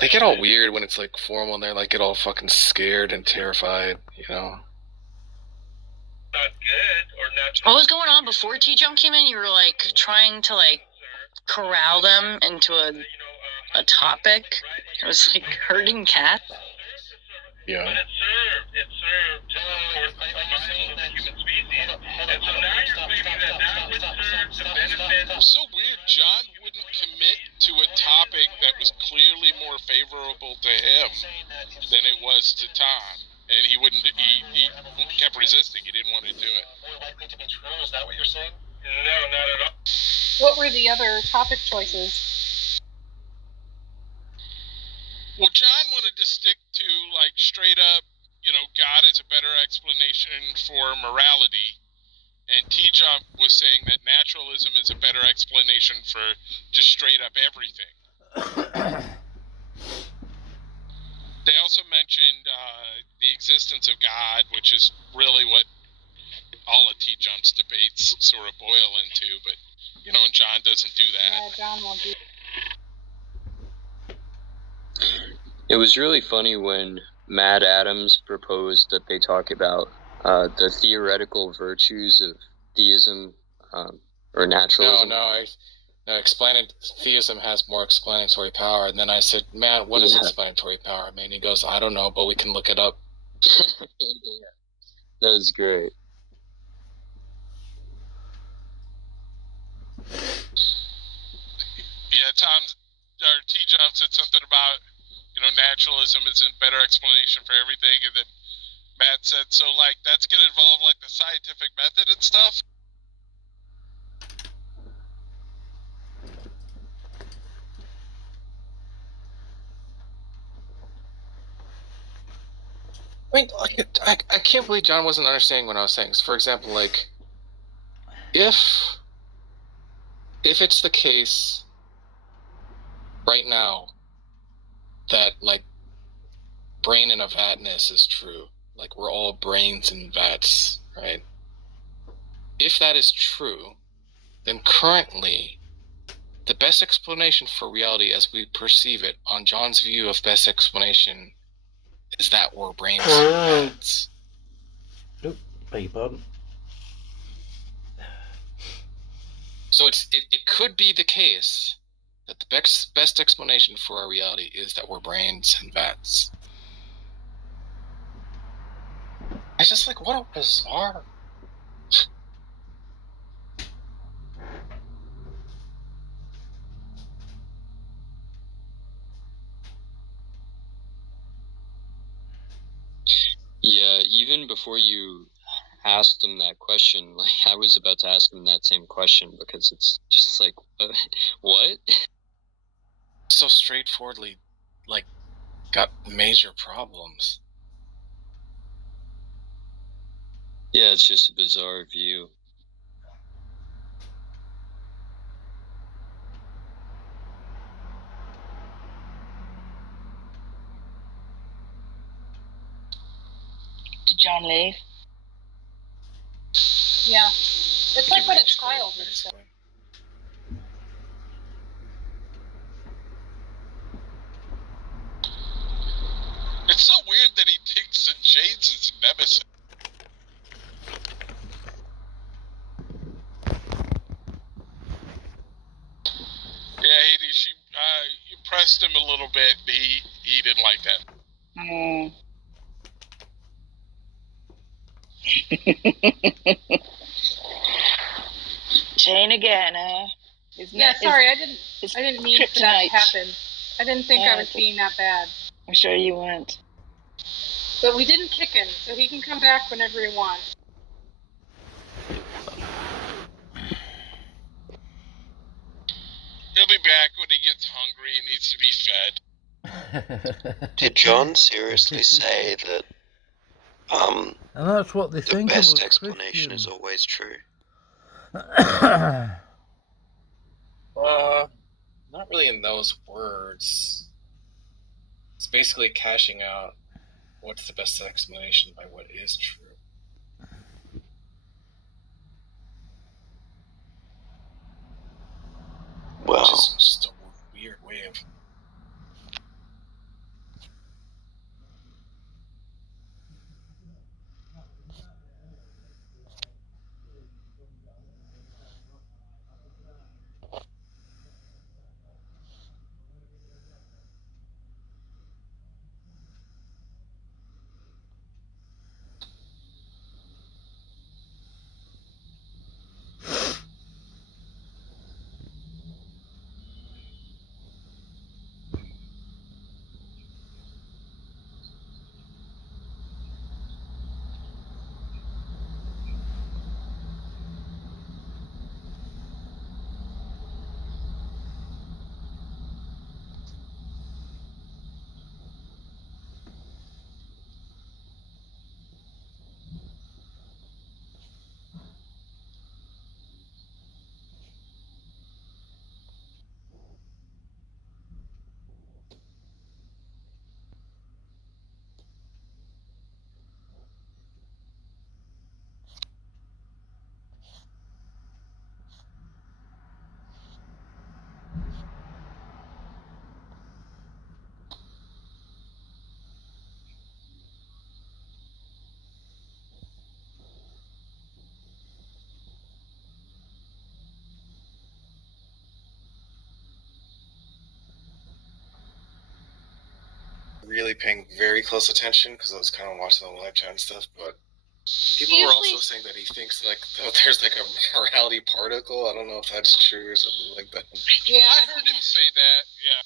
They get all weird when it's like formal and they're like get all fucking scared and terrified, you know? What was going on before T-Jump came in? You were like trying to like corral them into a topic. It was like herding cats. Yeah. But it served to support the survival of the human species. And so now you're claiming that that would serve to benefit. So weird, John wouldn't commit to a topic that was clearly more favorable to him than it was to Tom. And he wouldn't, he kept resisting. He didn't want to do it. More likely to be true, is that what you're saying? No, not at all. What were the other topic choices? Well, John wanted to stick to, like, straight up, you know, God is a better explanation for morality. And T-Jump was saying that naturalism is a better explanation for just straight up everything. They also mentioned the existence of God, which is really what all of T-Jump's debates sort of boil into. But, you know, and John doesn't do that. Yeah, John won't do. It was really funny when Matt Adams proposed that they talk about the theoretical virtues of theism or naturalism. No, theism has more explanatory power. And then I said, Matt, what is explanatory power? I mean, he goes, I don't know, but we can look it up. Yeah, that was great. Yeah, T. John said something about, naturalism is a better explanation for everything, and then Matt said, so like that's gonna involve like the scientific method and stuff. I mean, I can't believe John wasn't understanding what I was saying. So for example, like, if it's the case right now that, like, brain in a vatness is true, like we're all brains in vats, right? If that is true, then currently the best explanation for reality as we perceive it on John's view of best explanation is that we're brains in vats. Oop, beg your pardon. So it could be the case that the best explanation for our reality is that we're brains in vats. I just like, what a bizarre. Yeah, even before you asked him that question, like I was about to ask him that same question because it's just like, what? So straightforwardly, like, got major problems. Yeah, it's just a bizarre view. Did John leave? Yeah. It's like what a child would say. It's so weird that he thinks that Jade's his nemesis. Yeah, she you pressed him a little bit. He didn't like that. Jane again, eh? Yeah, sorry, I didn't mean for that to happen. I didn't think I was being that bad. I'm sure you weren't. But we didn't kick him, so he can come back whenever he wants. He'll be back when he gets hungry and needs to be fed. Did John seriously say that and that's what they the think best of explanation is always true? Not really in those words. It's basically cashing out what's the best explanation by what is true. Well, which is just a weird way of. really paying very close attention because I was kind of watching the live chat and stuff, but people were also saying that he thinks like there's like a morality particle. I don't know if that's true or something like that. Yeah, I heard him say that. Yeah.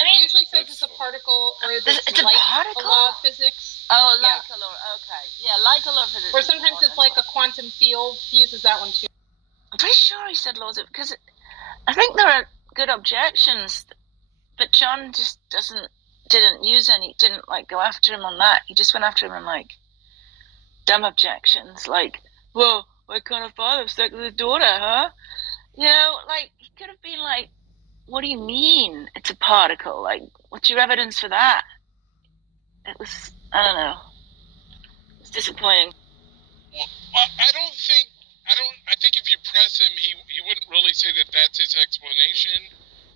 I mean, he usually says it's a particle, or it's it's a like particle? a law of physics. Oh, Yeah. like a law. Okay, yeah, like a law of physics. Or sometimes it's like a quantum field. He uses that one too. I'm pretty sure he said laws of, because I think there are good objections, but John just didn't like go after him on that. He just went after him on like dumb objections, like, well, why can't a father have sex with his daughter, huh? You know, like, he could have been like, what do you mean it's a particle? Like, what's your evidence for that? It was, I don't know. It's disappointing. Well, I think if you press him, he wouldn't really say that that's his explanation.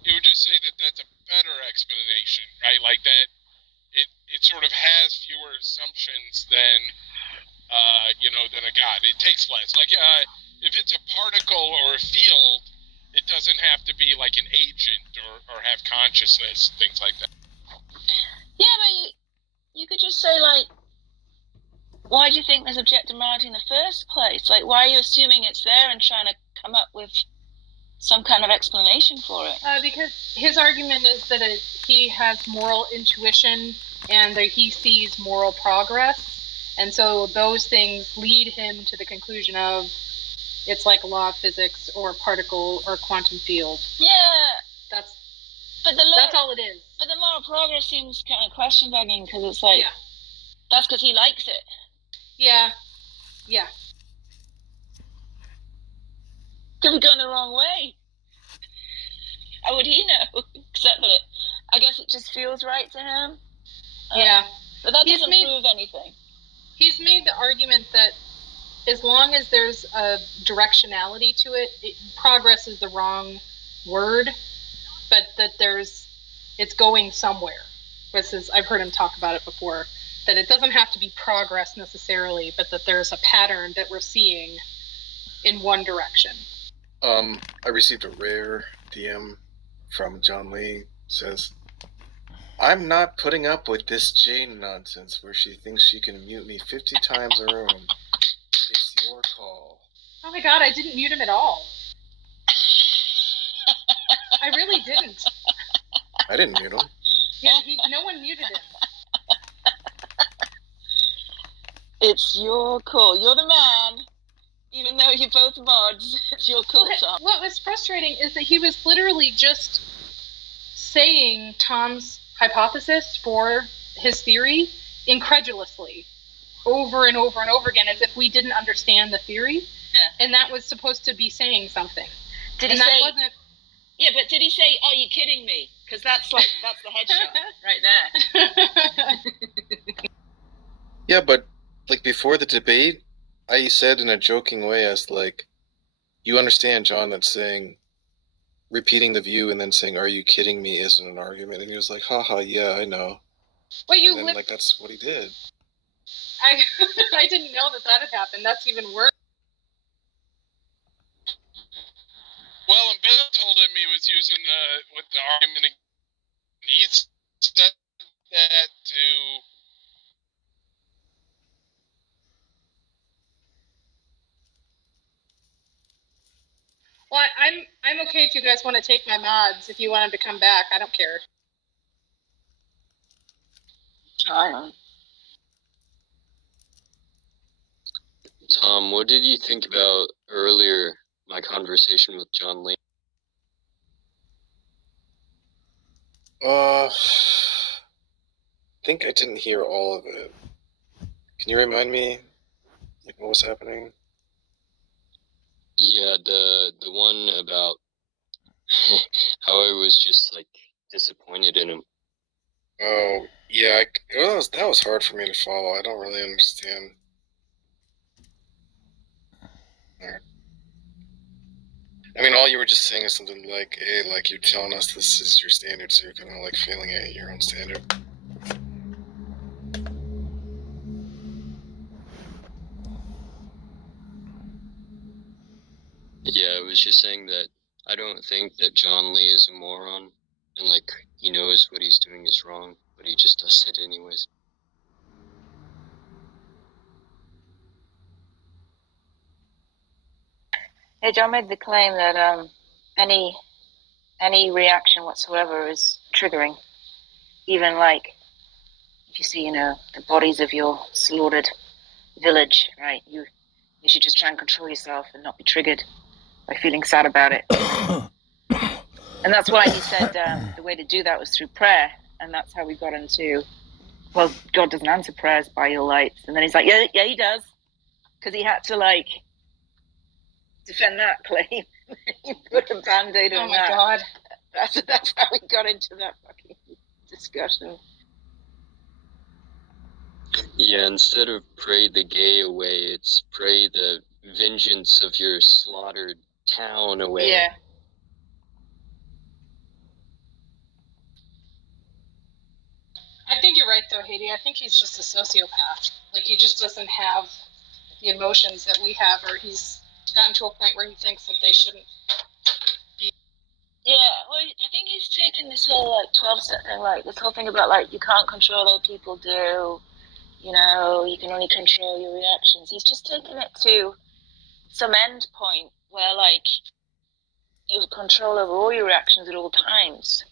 He would just say that that's a better explanation, right? Like that it sort of has fewer assumptions than than a God. It takes less. Like if it's a particle or a field, it doesn't have to be like an agent or have consciousness, things like that. Yeah, but you could just say, like, why do you think there's objectivity in the first place? Like, why are you assuming it's there and trying to come up with some kind of explanation for it? Because his argument is that he has moral intuition and that he sees moral progress. And so those things lead him to the conclusion of it's like a law of physics or a particle or a quantum field. Yeah. That's all it is. But the moral progress seems kind of question begging because it's like, that's because he likes it. Yeah. Yeah. Could be going the wrong way. How would he know? Except that I guess it just feels right to him. Yeah. But that doesn't prove anything. He's made the argument that as long as there's a directionality to it, progress is the wrong word, but that it's going somewhere. I've heard him talk about it before, that it doesn't have to be progress necessarily, but that there's a pattern that we're seeing in one direction. I received a rare DM from John Lee. It says, I'm not putting up with this Jane nonsense where she thinks she can mute me 50 times a room. It's your call. Oh my god, I didn't mute him at all. I really didn't. I didn't mute him. Yeah, no one muted him. It's your call. You're the man. Even though you're both mods, it's your call, Tom. What was frustrating is that he was literally just saying Tom's hypothesis for his theory incredulously over and over and over again as if we didn't understand the theory. Yeah. And that was supposed to be saying something. Did he say... Yeah, but did he say, "Are you kidding me?" Because that's the headshot right there. Yeah, but like before the debate, I said in a joking way, as like, you understand, John, that saying, repeating the view and then saying, "Are you kidding me?" isn't an argument, and he was like, "Haha, yeah, I know." Well, and then, like that's what he did. I didn't know that had happened. That's even worse. Well, and Bill told him he was using the argument. He said that to. Well, I'm okay if you guys want to take my mods. If you want him to come back, I don't care. I don't. Tom, what did you think about earlier my conversation with John Lee? I think I didn't hear all of it. Can you remind me, like, what was happening? Yeah, the one about how I was just like disappointed in him. Oh, yeah, that was hard for me to follow. I don't really understand. I mean, all you were just saying is something like, hey, like, you're telling us this is your standard, so you're kind of, like, failing at your own standard. Yeah, I was just saying that I don't think that John Lee is a moron, and, like, he knows what he's doing is wrong, but but he just does it anyways. Hey, John made the claim that any reaction whatsoever is triggering. Even like if you see, the bodies of your slaughtered village, right? You should just try and control yourself and not be triggered by feeling sad about it. And that's why he said the way to do that was through prayer, and that's how we got into, well, God doesn't answer prayers by your lights. And then he's like, yeah, he does, because he had to defend that claim. He put a band-aid on that. Oh my God. That's how we got into that fucking discussion. Yeah, instead of pray the gay away, it's pray the vengeance of your slaughtered town away. Yeah. I think you're right, though, Haiti. I think he's just a sociopath. Like, he just doesn't have the emotions that we have, or he's gotten to a point where he thinks that they shouldn't be. Yeah, well, I think he's taken this whole 12-step thing, this whole thing about you can't control what people do, you can only control your reactions. He's just taken it to some end point where you have control over all your reactions at all times,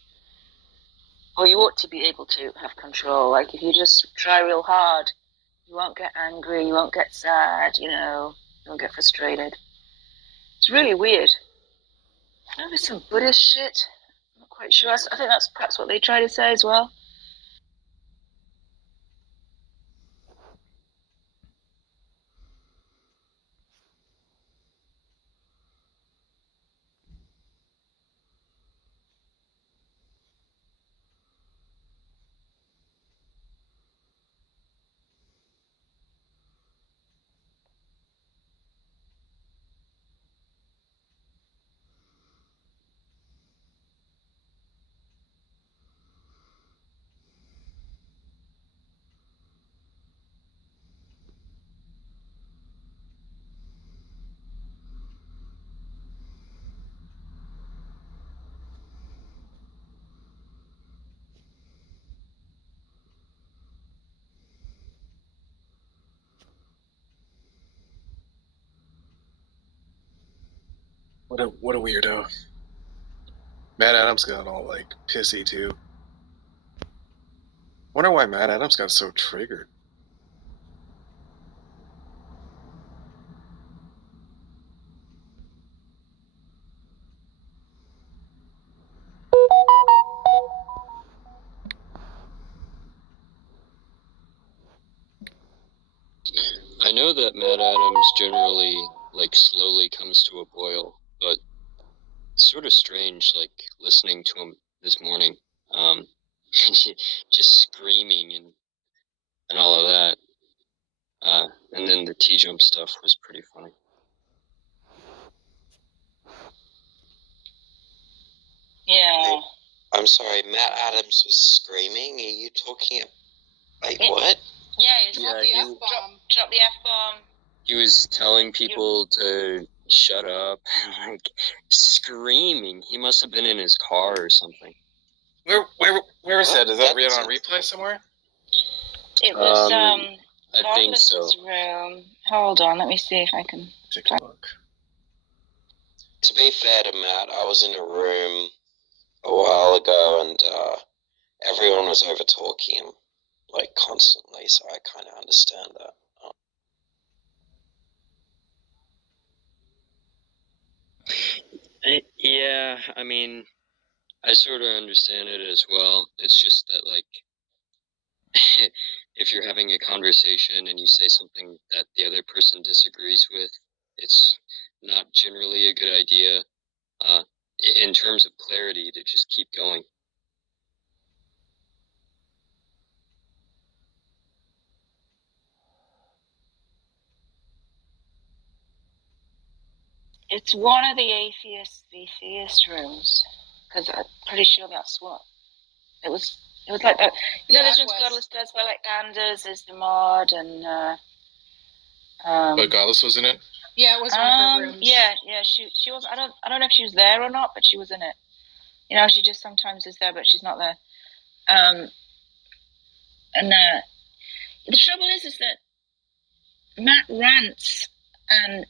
or you ought to be able to have control. If you just try real hard, you won't get angry, you won't get sad, you won't get frustrated. It's really weird. Maybe some Buddhist shit. I'm not quite sure. I think that's perhaps what they try to say as well. What a weirdo. Matt Adams got all pissy too. Wonder why Matt Adams got so triggered. I know that Matt Adams generally slowly comes to a boil, but it's sort of strange listening to him this morning, just screaming and all of that, and then the T-Jump stuff was pretty funny. Yeah. I'm sorry, Matt Adams was screaming. Are you talking what? Yeah, Drop the F-bomb. Drop the F-bomb. He was telling people to shut up, screaming. He must have been in his car or something. Where is that? Is that on replay somewhere? It was I think so. Room. Hold on, let me see if I can take a look. To be fair to Matt, I was in a room a while ago and everyone was over talking him constantly, so I kind of understand that. Yeah, I mean, I sort of understand it as well. It's just that, if you're having a conversation and you say something that the other person disagrees with, it's not generally a good idea, in terms of clarity, to just keep going. It's one of the atheist v theist rooms, because I'm pretty sure that's what it was. It was like that. There's just Godless does, where Anders is the mod, and but Godless was in it. Yeah, it was one of her rooms. Yeah. She was. I don't know if she was there or not, but she was in it. She just sometimes is there, but she's not there. And the trouble is that Matt rants, and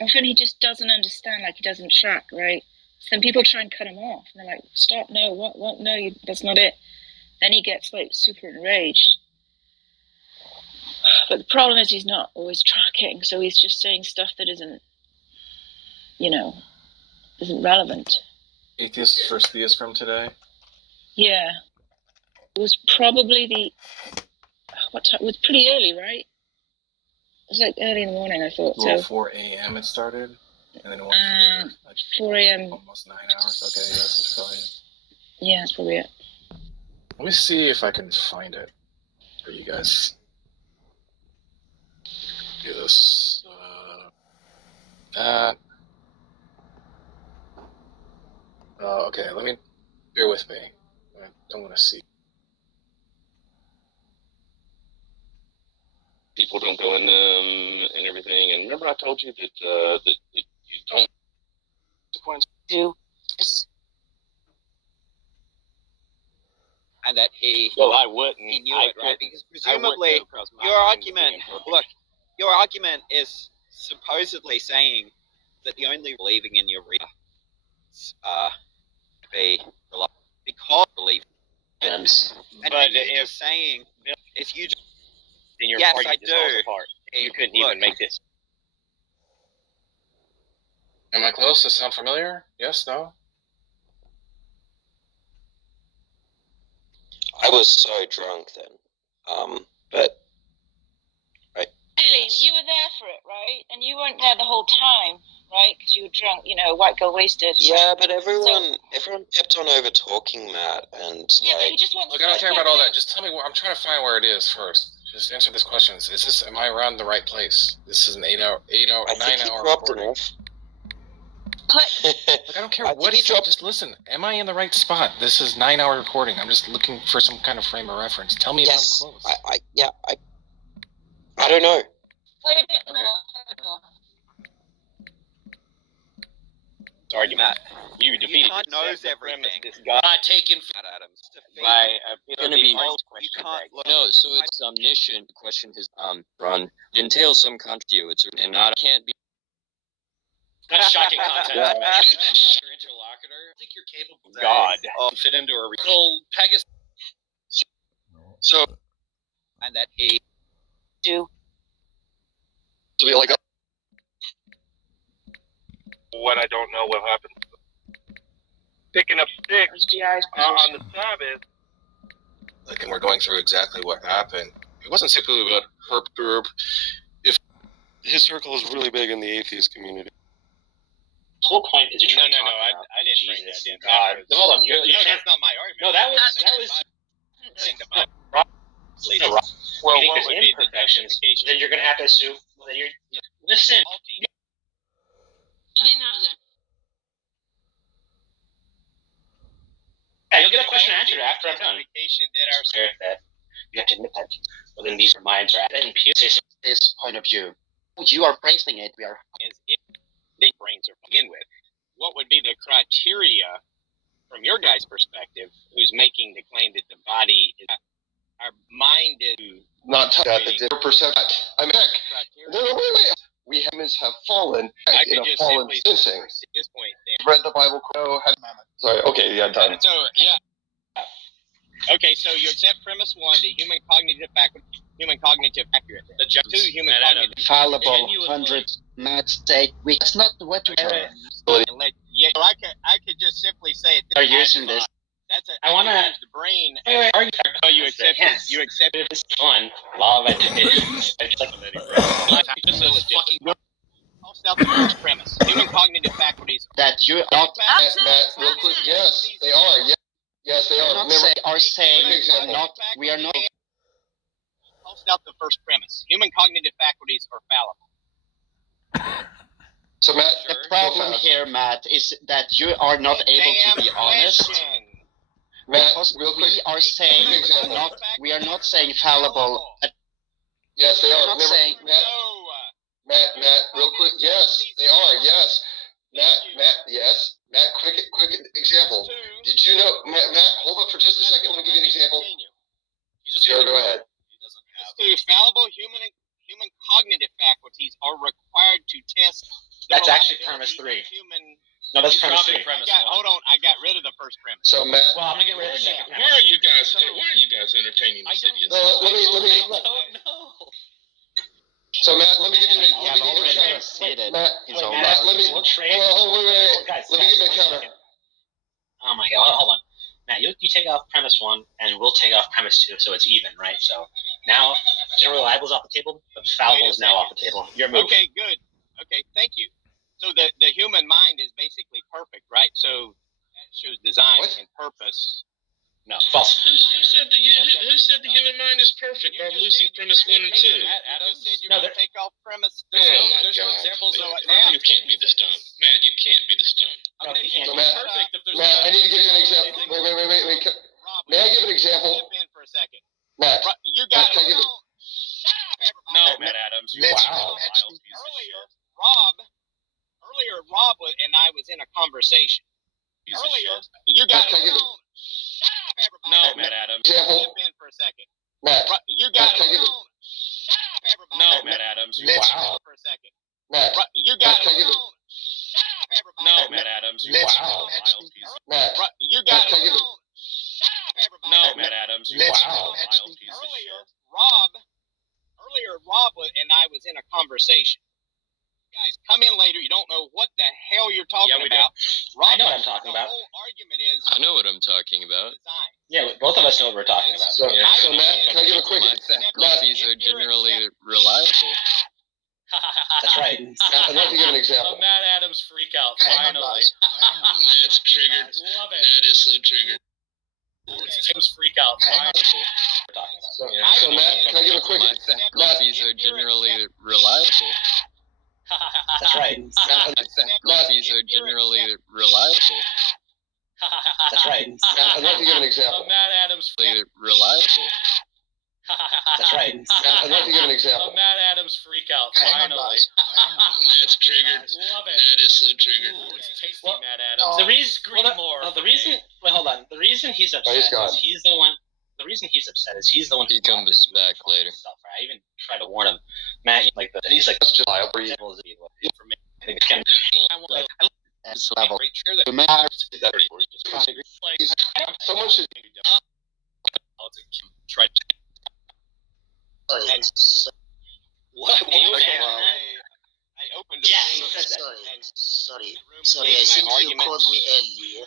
often he just doesn't understand, like he doesn't track, right? So then people try and cut him off, and they're like, "Stop! No, what? No, that's not it." Then he gets like super enraged. But the problem is he's not always tracking, so he's just saying stuff that isn't relevant. Atheist versus theist from today? Yeah. It was probably what time? It was pretty early, right? It was like early in the morning, I thought. Well, So 4 a.m. it started, and then it went for like 4 a.m. almost 9 hours. Okay, yes, it's probably it. Yeah, that's probably it. Let me see if I can find it for you guys. Do this. Okay, bear with me. I don't want to see. People don't go in them and everything. And remember I told you that that you don't consequence do. And that he. Well, I wouldn't. He knew it, right? Because presumably, your argument is supposedly saying that the only believing in your reader be because believe. And you're just saying if you. Then your yes, party I just falls do. apart. You couldn't even make this. Am I close? Does it sound familiar? Yes? No? I was so drunk then. But Really, you were there for it, right? And you weren't there the whole time, right? Because you were drunk, white girl wasted. yeah, but everyone kept on over talking Matt, and Yeah, but he just wants. Look, I don't care about all that. Just tell me I'm trying to find where it is first. Just answer this question. Am I around the right place? This is an 9 hour recording. Look, I don't care what he dropped. Just listen. Am I in the right spot? This is 9 hour recording. I'm just looking for some kind of frame of reference. Tell me if I'm close. I don't know. Sorry, Matt. You defeated. He knows everything. This guy taken Adams. by going to be you can't look. no. So it's omniscient. The question has run entails some content. It's and not can't be. That's shocking content. Your interlocutor. I think you're capable of God. Fit into a real Pegasus. So, and that he do. To be like what I don't know what happened. Picking up sticks on the Sabbath. Like, and we're going through exactly what happened. It wasn't simply about Herb Group. If his circle is really big in the atheist community. The whole point is you're trying to I didn't bring that in. God. Hold on, that's not my argument. No, that was well, what would be imperfections? Then you're gonna have to assume that you're listen. Yeah, you'll get a question answered after I'm done. That you have to admit that within these minds are at this point of view. You are praising it. We are as if big brains are begin with. What would be the criteria from your guys' perspective, who's making the claim that the body is our mind is not that the different perception. I mean, heck, no, wait. We humans have fallen in a fallen sensing. At this point, read the Bible. Sorry. Okay. Yeah. Done. So yeah. Okay. So you accept premise one: the human cognitive accurate. The two human cognitive fallible 100 Matt's sake. That's not what we have. Yeah. So I could just simply say it. Are using this. I want to use the brain. Oh, you accept it. You accept it. This one law of education. Out the first premise. Human cognitive faculties. That you not. Matt, real quick. Yes, they are. Yes, they are. We are not. Post out the first premise. Human cognitive faculties are fallible. So, Matt, the problem here, Matt, is that you are not able to be honest. Matt, real quick. We are not saying fallible. Yes, they are. Matt, real quick. Yes, they are. Yes. Matt, yes. Matt, quick example. Did you know, Matt, hold up for just a second. Let me give you an example. Sure, go ahead. The fallible human cognitive faculties are required to test. That's actually premise 3. No, that's premise 3. Hold on, I got rid of the first premise. So Matt, Well, I'm gonna get rid of the second premise. Why are you guys entertaining the city? let me. So Matt, let me give you a counter. Matt, let me. Wait. Let me give you a counter. Oh my God! Hold on, Matt. You take off premise 1, and we'll take off premise 2, so it's even, right? So now general reliable's off the table, but fallible is now off the table. Your move. Okay, good. Okay, thank you. So the human mind is basically perfect, right? So that shows design and purpose. No, false. Who said the human mind is perfect by losing premise 1 and 2? You just said you're going to take off premise. There's no examples of you can't be this dumb. Matt, you can't be this dumb. Okay, So Matt, I need to give you an example. Wait. May I give an example? Jump in for a second. Matt, you got can I give it? No, Matt Adams. Wow. Earlier, Rob and I was in a conversation. Earlier, you got Can I give it? Shut up, everybody. No, Matt Adams. Example. Jump in for a second. Matt, You got can I give it? Shut up, everybody. No, Matt Adams. Wow. For a second. Matt, You got can I give it? Shut up, everybody. No, Matt Adams. Wow. Matt, You got can I give it? Shut up, everybody. No, Matt Adams. Wow. Earlier, Rob and I was in a conversation. You guys come in later. You don't know what the hell you're talking about. Rob, I know what I'm talking about. The whole argument is I know what I'm talking about. design. Yeah, both of us know what we're talking about. So Matt, can I give a quick? My faculties are generally reliable. That's right. I'd like to give an example. Matt Adams freak out, finally. That's triggered. Love it. That is so triggered. Adams freak out, finally. So Matt, can I give a quick? My faculties are generally reliable. That's right. My faculties are generally reliable. That's right. I'd like to give an example. Matt Adams reliable. That's right. I'd like to give an example. Matt Adams freak out, finally. That's triggered. Love it. That is so triggered. It's tasty, Matt Adams. The reason. Wait, hold on. The reason he's upset he's gone. is he's the one. The reason he's upset is he's the one. He comes back later. I even tried to warn him, Matt. He's like, That's just liable. This level. Someone should. Try. What? I opened. Yeah, sorry. I think you called me earlier.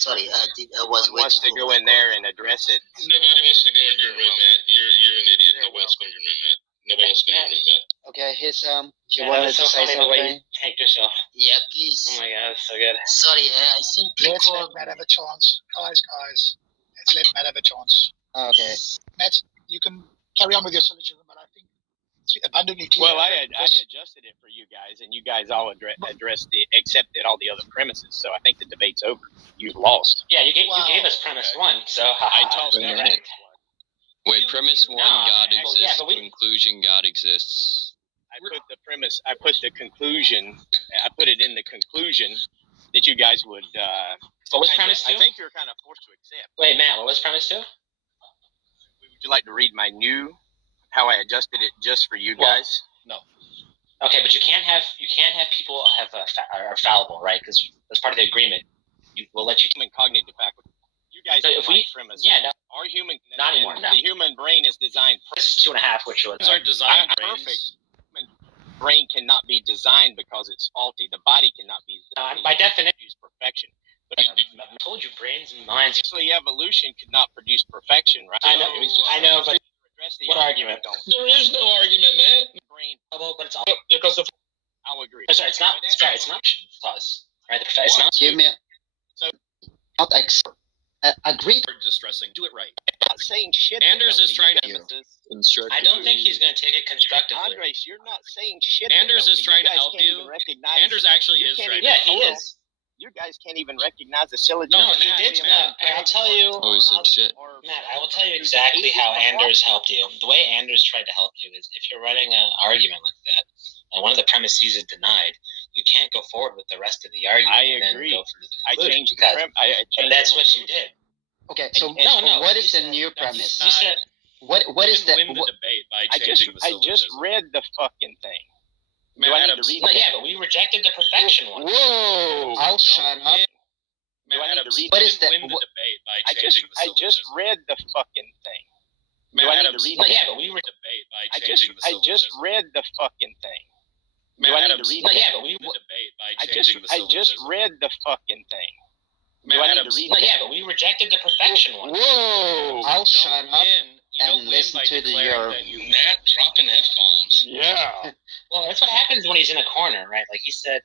Sorry, I was waiting. Wants to go in there and address it. Nobody wants to go in your room, Matt. You're an idiot. Nobody wants to go in your room, Matt. Nobody wants to go in your room, Matt. Okay, here's you Yeah, wanted that's to say the way you something? tanked yourself. Yeah, please. Oh my God, that's so good. Sorry, I simply Let's let called. Matt have a chance. Guys. Let's let Matt have a chance. Okay. Matt, you can carry on with your syllogism, but I think it's abundantly clear. Well, I adjusted it for you guys, and you guys all accepted all the other premises. So I think the debate's over. You've lost. Yeah, you gave us premise 1, so I tossed it right. Wait, premise 1, God exists. Conclusion, God exists. I put the premise. I put the conclusion. I put it in the conclusion that you guys would. What was premise 2? I think you're kind of forced to accept. Wait, Matt, what was premise 2? Would you like to read my new? How I adjusted it just for you guys? No. Okay, but you can't have people are fallible, right? Because that's part of the agreement. We'll let you come in cognitive faculty. You guys, so if we premise. Yeah, no, our human not anymore. No. The human brain is designed for 2.5, which was our design perfect. Human brain cannot be designed because it's faulty. The body cannot be designed. By definition, use perfection. But I told you, brains and minds. Actually, evolution could not produce perfection, right? I know, but. What argument? There is no argument, Matt. Brain, but it's all because of. I'll agree. Sorry, it's not. Sorry, it's not clause. Right, it's not. Give me. So. Not agree. Distressing. Do it right. I'm not saying shit. Anders is trying to. I don't think he's going to take it constructively. Andres, you're not saying shit. Anders is trying to help you. Anders actually is trying to help you. Yeah, he is. You guys can't even recognize the syllogism. No, he did. I'll tell you. Oh, he said shit. Matt, I will tell you exactly how Anders helped you. The way Anders tried to help you is if you're running an argument like that, and one of the premises is denied, you can't go forward with the rest of the argument. I agree. I changed the premise. That's what you did. Okay, so No, what is the new premise? You said what is the? Win the debate by changing the I syllogism. just read the fucking thing. Matt Do I need Adams. to read No, it? yeah, but we rejected the perfection one. Whoa! I'll shut up. Do I need to read What it? is the? Win the debate by I changing the just syllogism. read the fucking thing. Matt Do I need Adams. to read No, it? yeah, but we were. Debate by I changing the syllogism. just read the fucking thing. Matt Do I need to Adams. read No, it? yeah, but we. The debate by I changing the syllogism. just read the fucking thing. Matt Do I need Adams. to read No, it? yeah, but we rejected the perfection one. Whoa! I'll shut up You don't and win listen by to declaring your. that you Matt dropping F-bombs. Yeah. Well, that's what happens when he's in a corner, right? Like he said,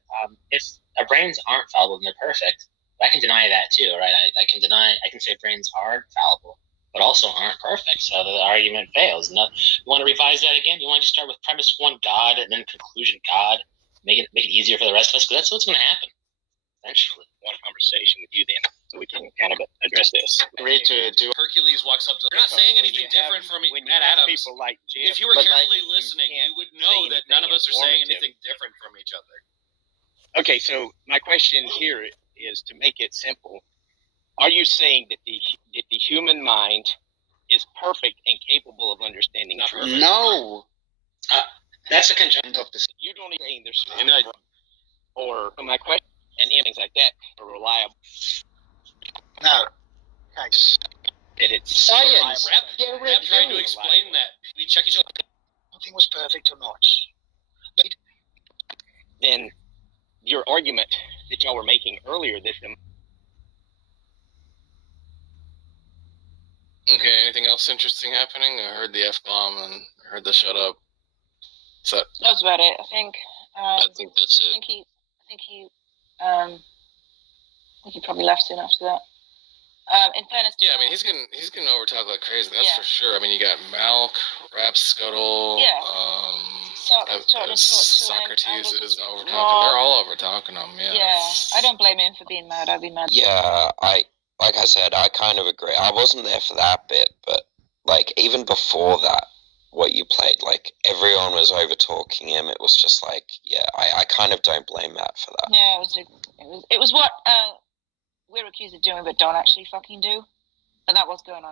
if our brains aren't fallible, then they're perfect. I can deny that too, right? I can say brains are fallible, but also aren't perfect. So the argument fails. No, you want to revise that again? You want to just start with premise one, God, and then conclusion, God. Make it easier for the rest of us, because that's what's going to happen eventually. I want a conversation with you then, so we can kind of address this. Agree to do. Hercules walks up to. You're not saying anything different from Matt Adams. People like Jeff, If you were but carefully listening, you would know that none of us are saying anything different from each other. Okay, so my question here is to make it simple. Are you saying that the human mind is perfect and capable of understanding truth? No. That's a conjunct of this. You don't even there's or my question and things like that are reliable. No. Thanks. That it's Science. Rap trying to explain that. We check each other. Nothing was perfect or not. But then your argument that y'all were making earlier that the Okay, anything else interesting happening? I heard the F-bomb and I heard the shut up. So, That's about it. I think that's it. I think he probably left soon after that. In fairness, yeah, I mean, he's gonna overtalk like crazy. That's Yeah. for sure. I mean, you got Malk, Rapscuttle, Socrates is overtalking. They're all overtalking him. Yeah. Yeah, I don't blame him for being mad. I'd be mad. Yeah, like I said, I kind of agree. I wasn't there for that bit, but like even before that, what you played, like everyone was over talking him. It was just like, yeah, I kind of don't blame Matt for that. Yeah, it was what we're accused of doing, but don't actually fucking do. And that was going on.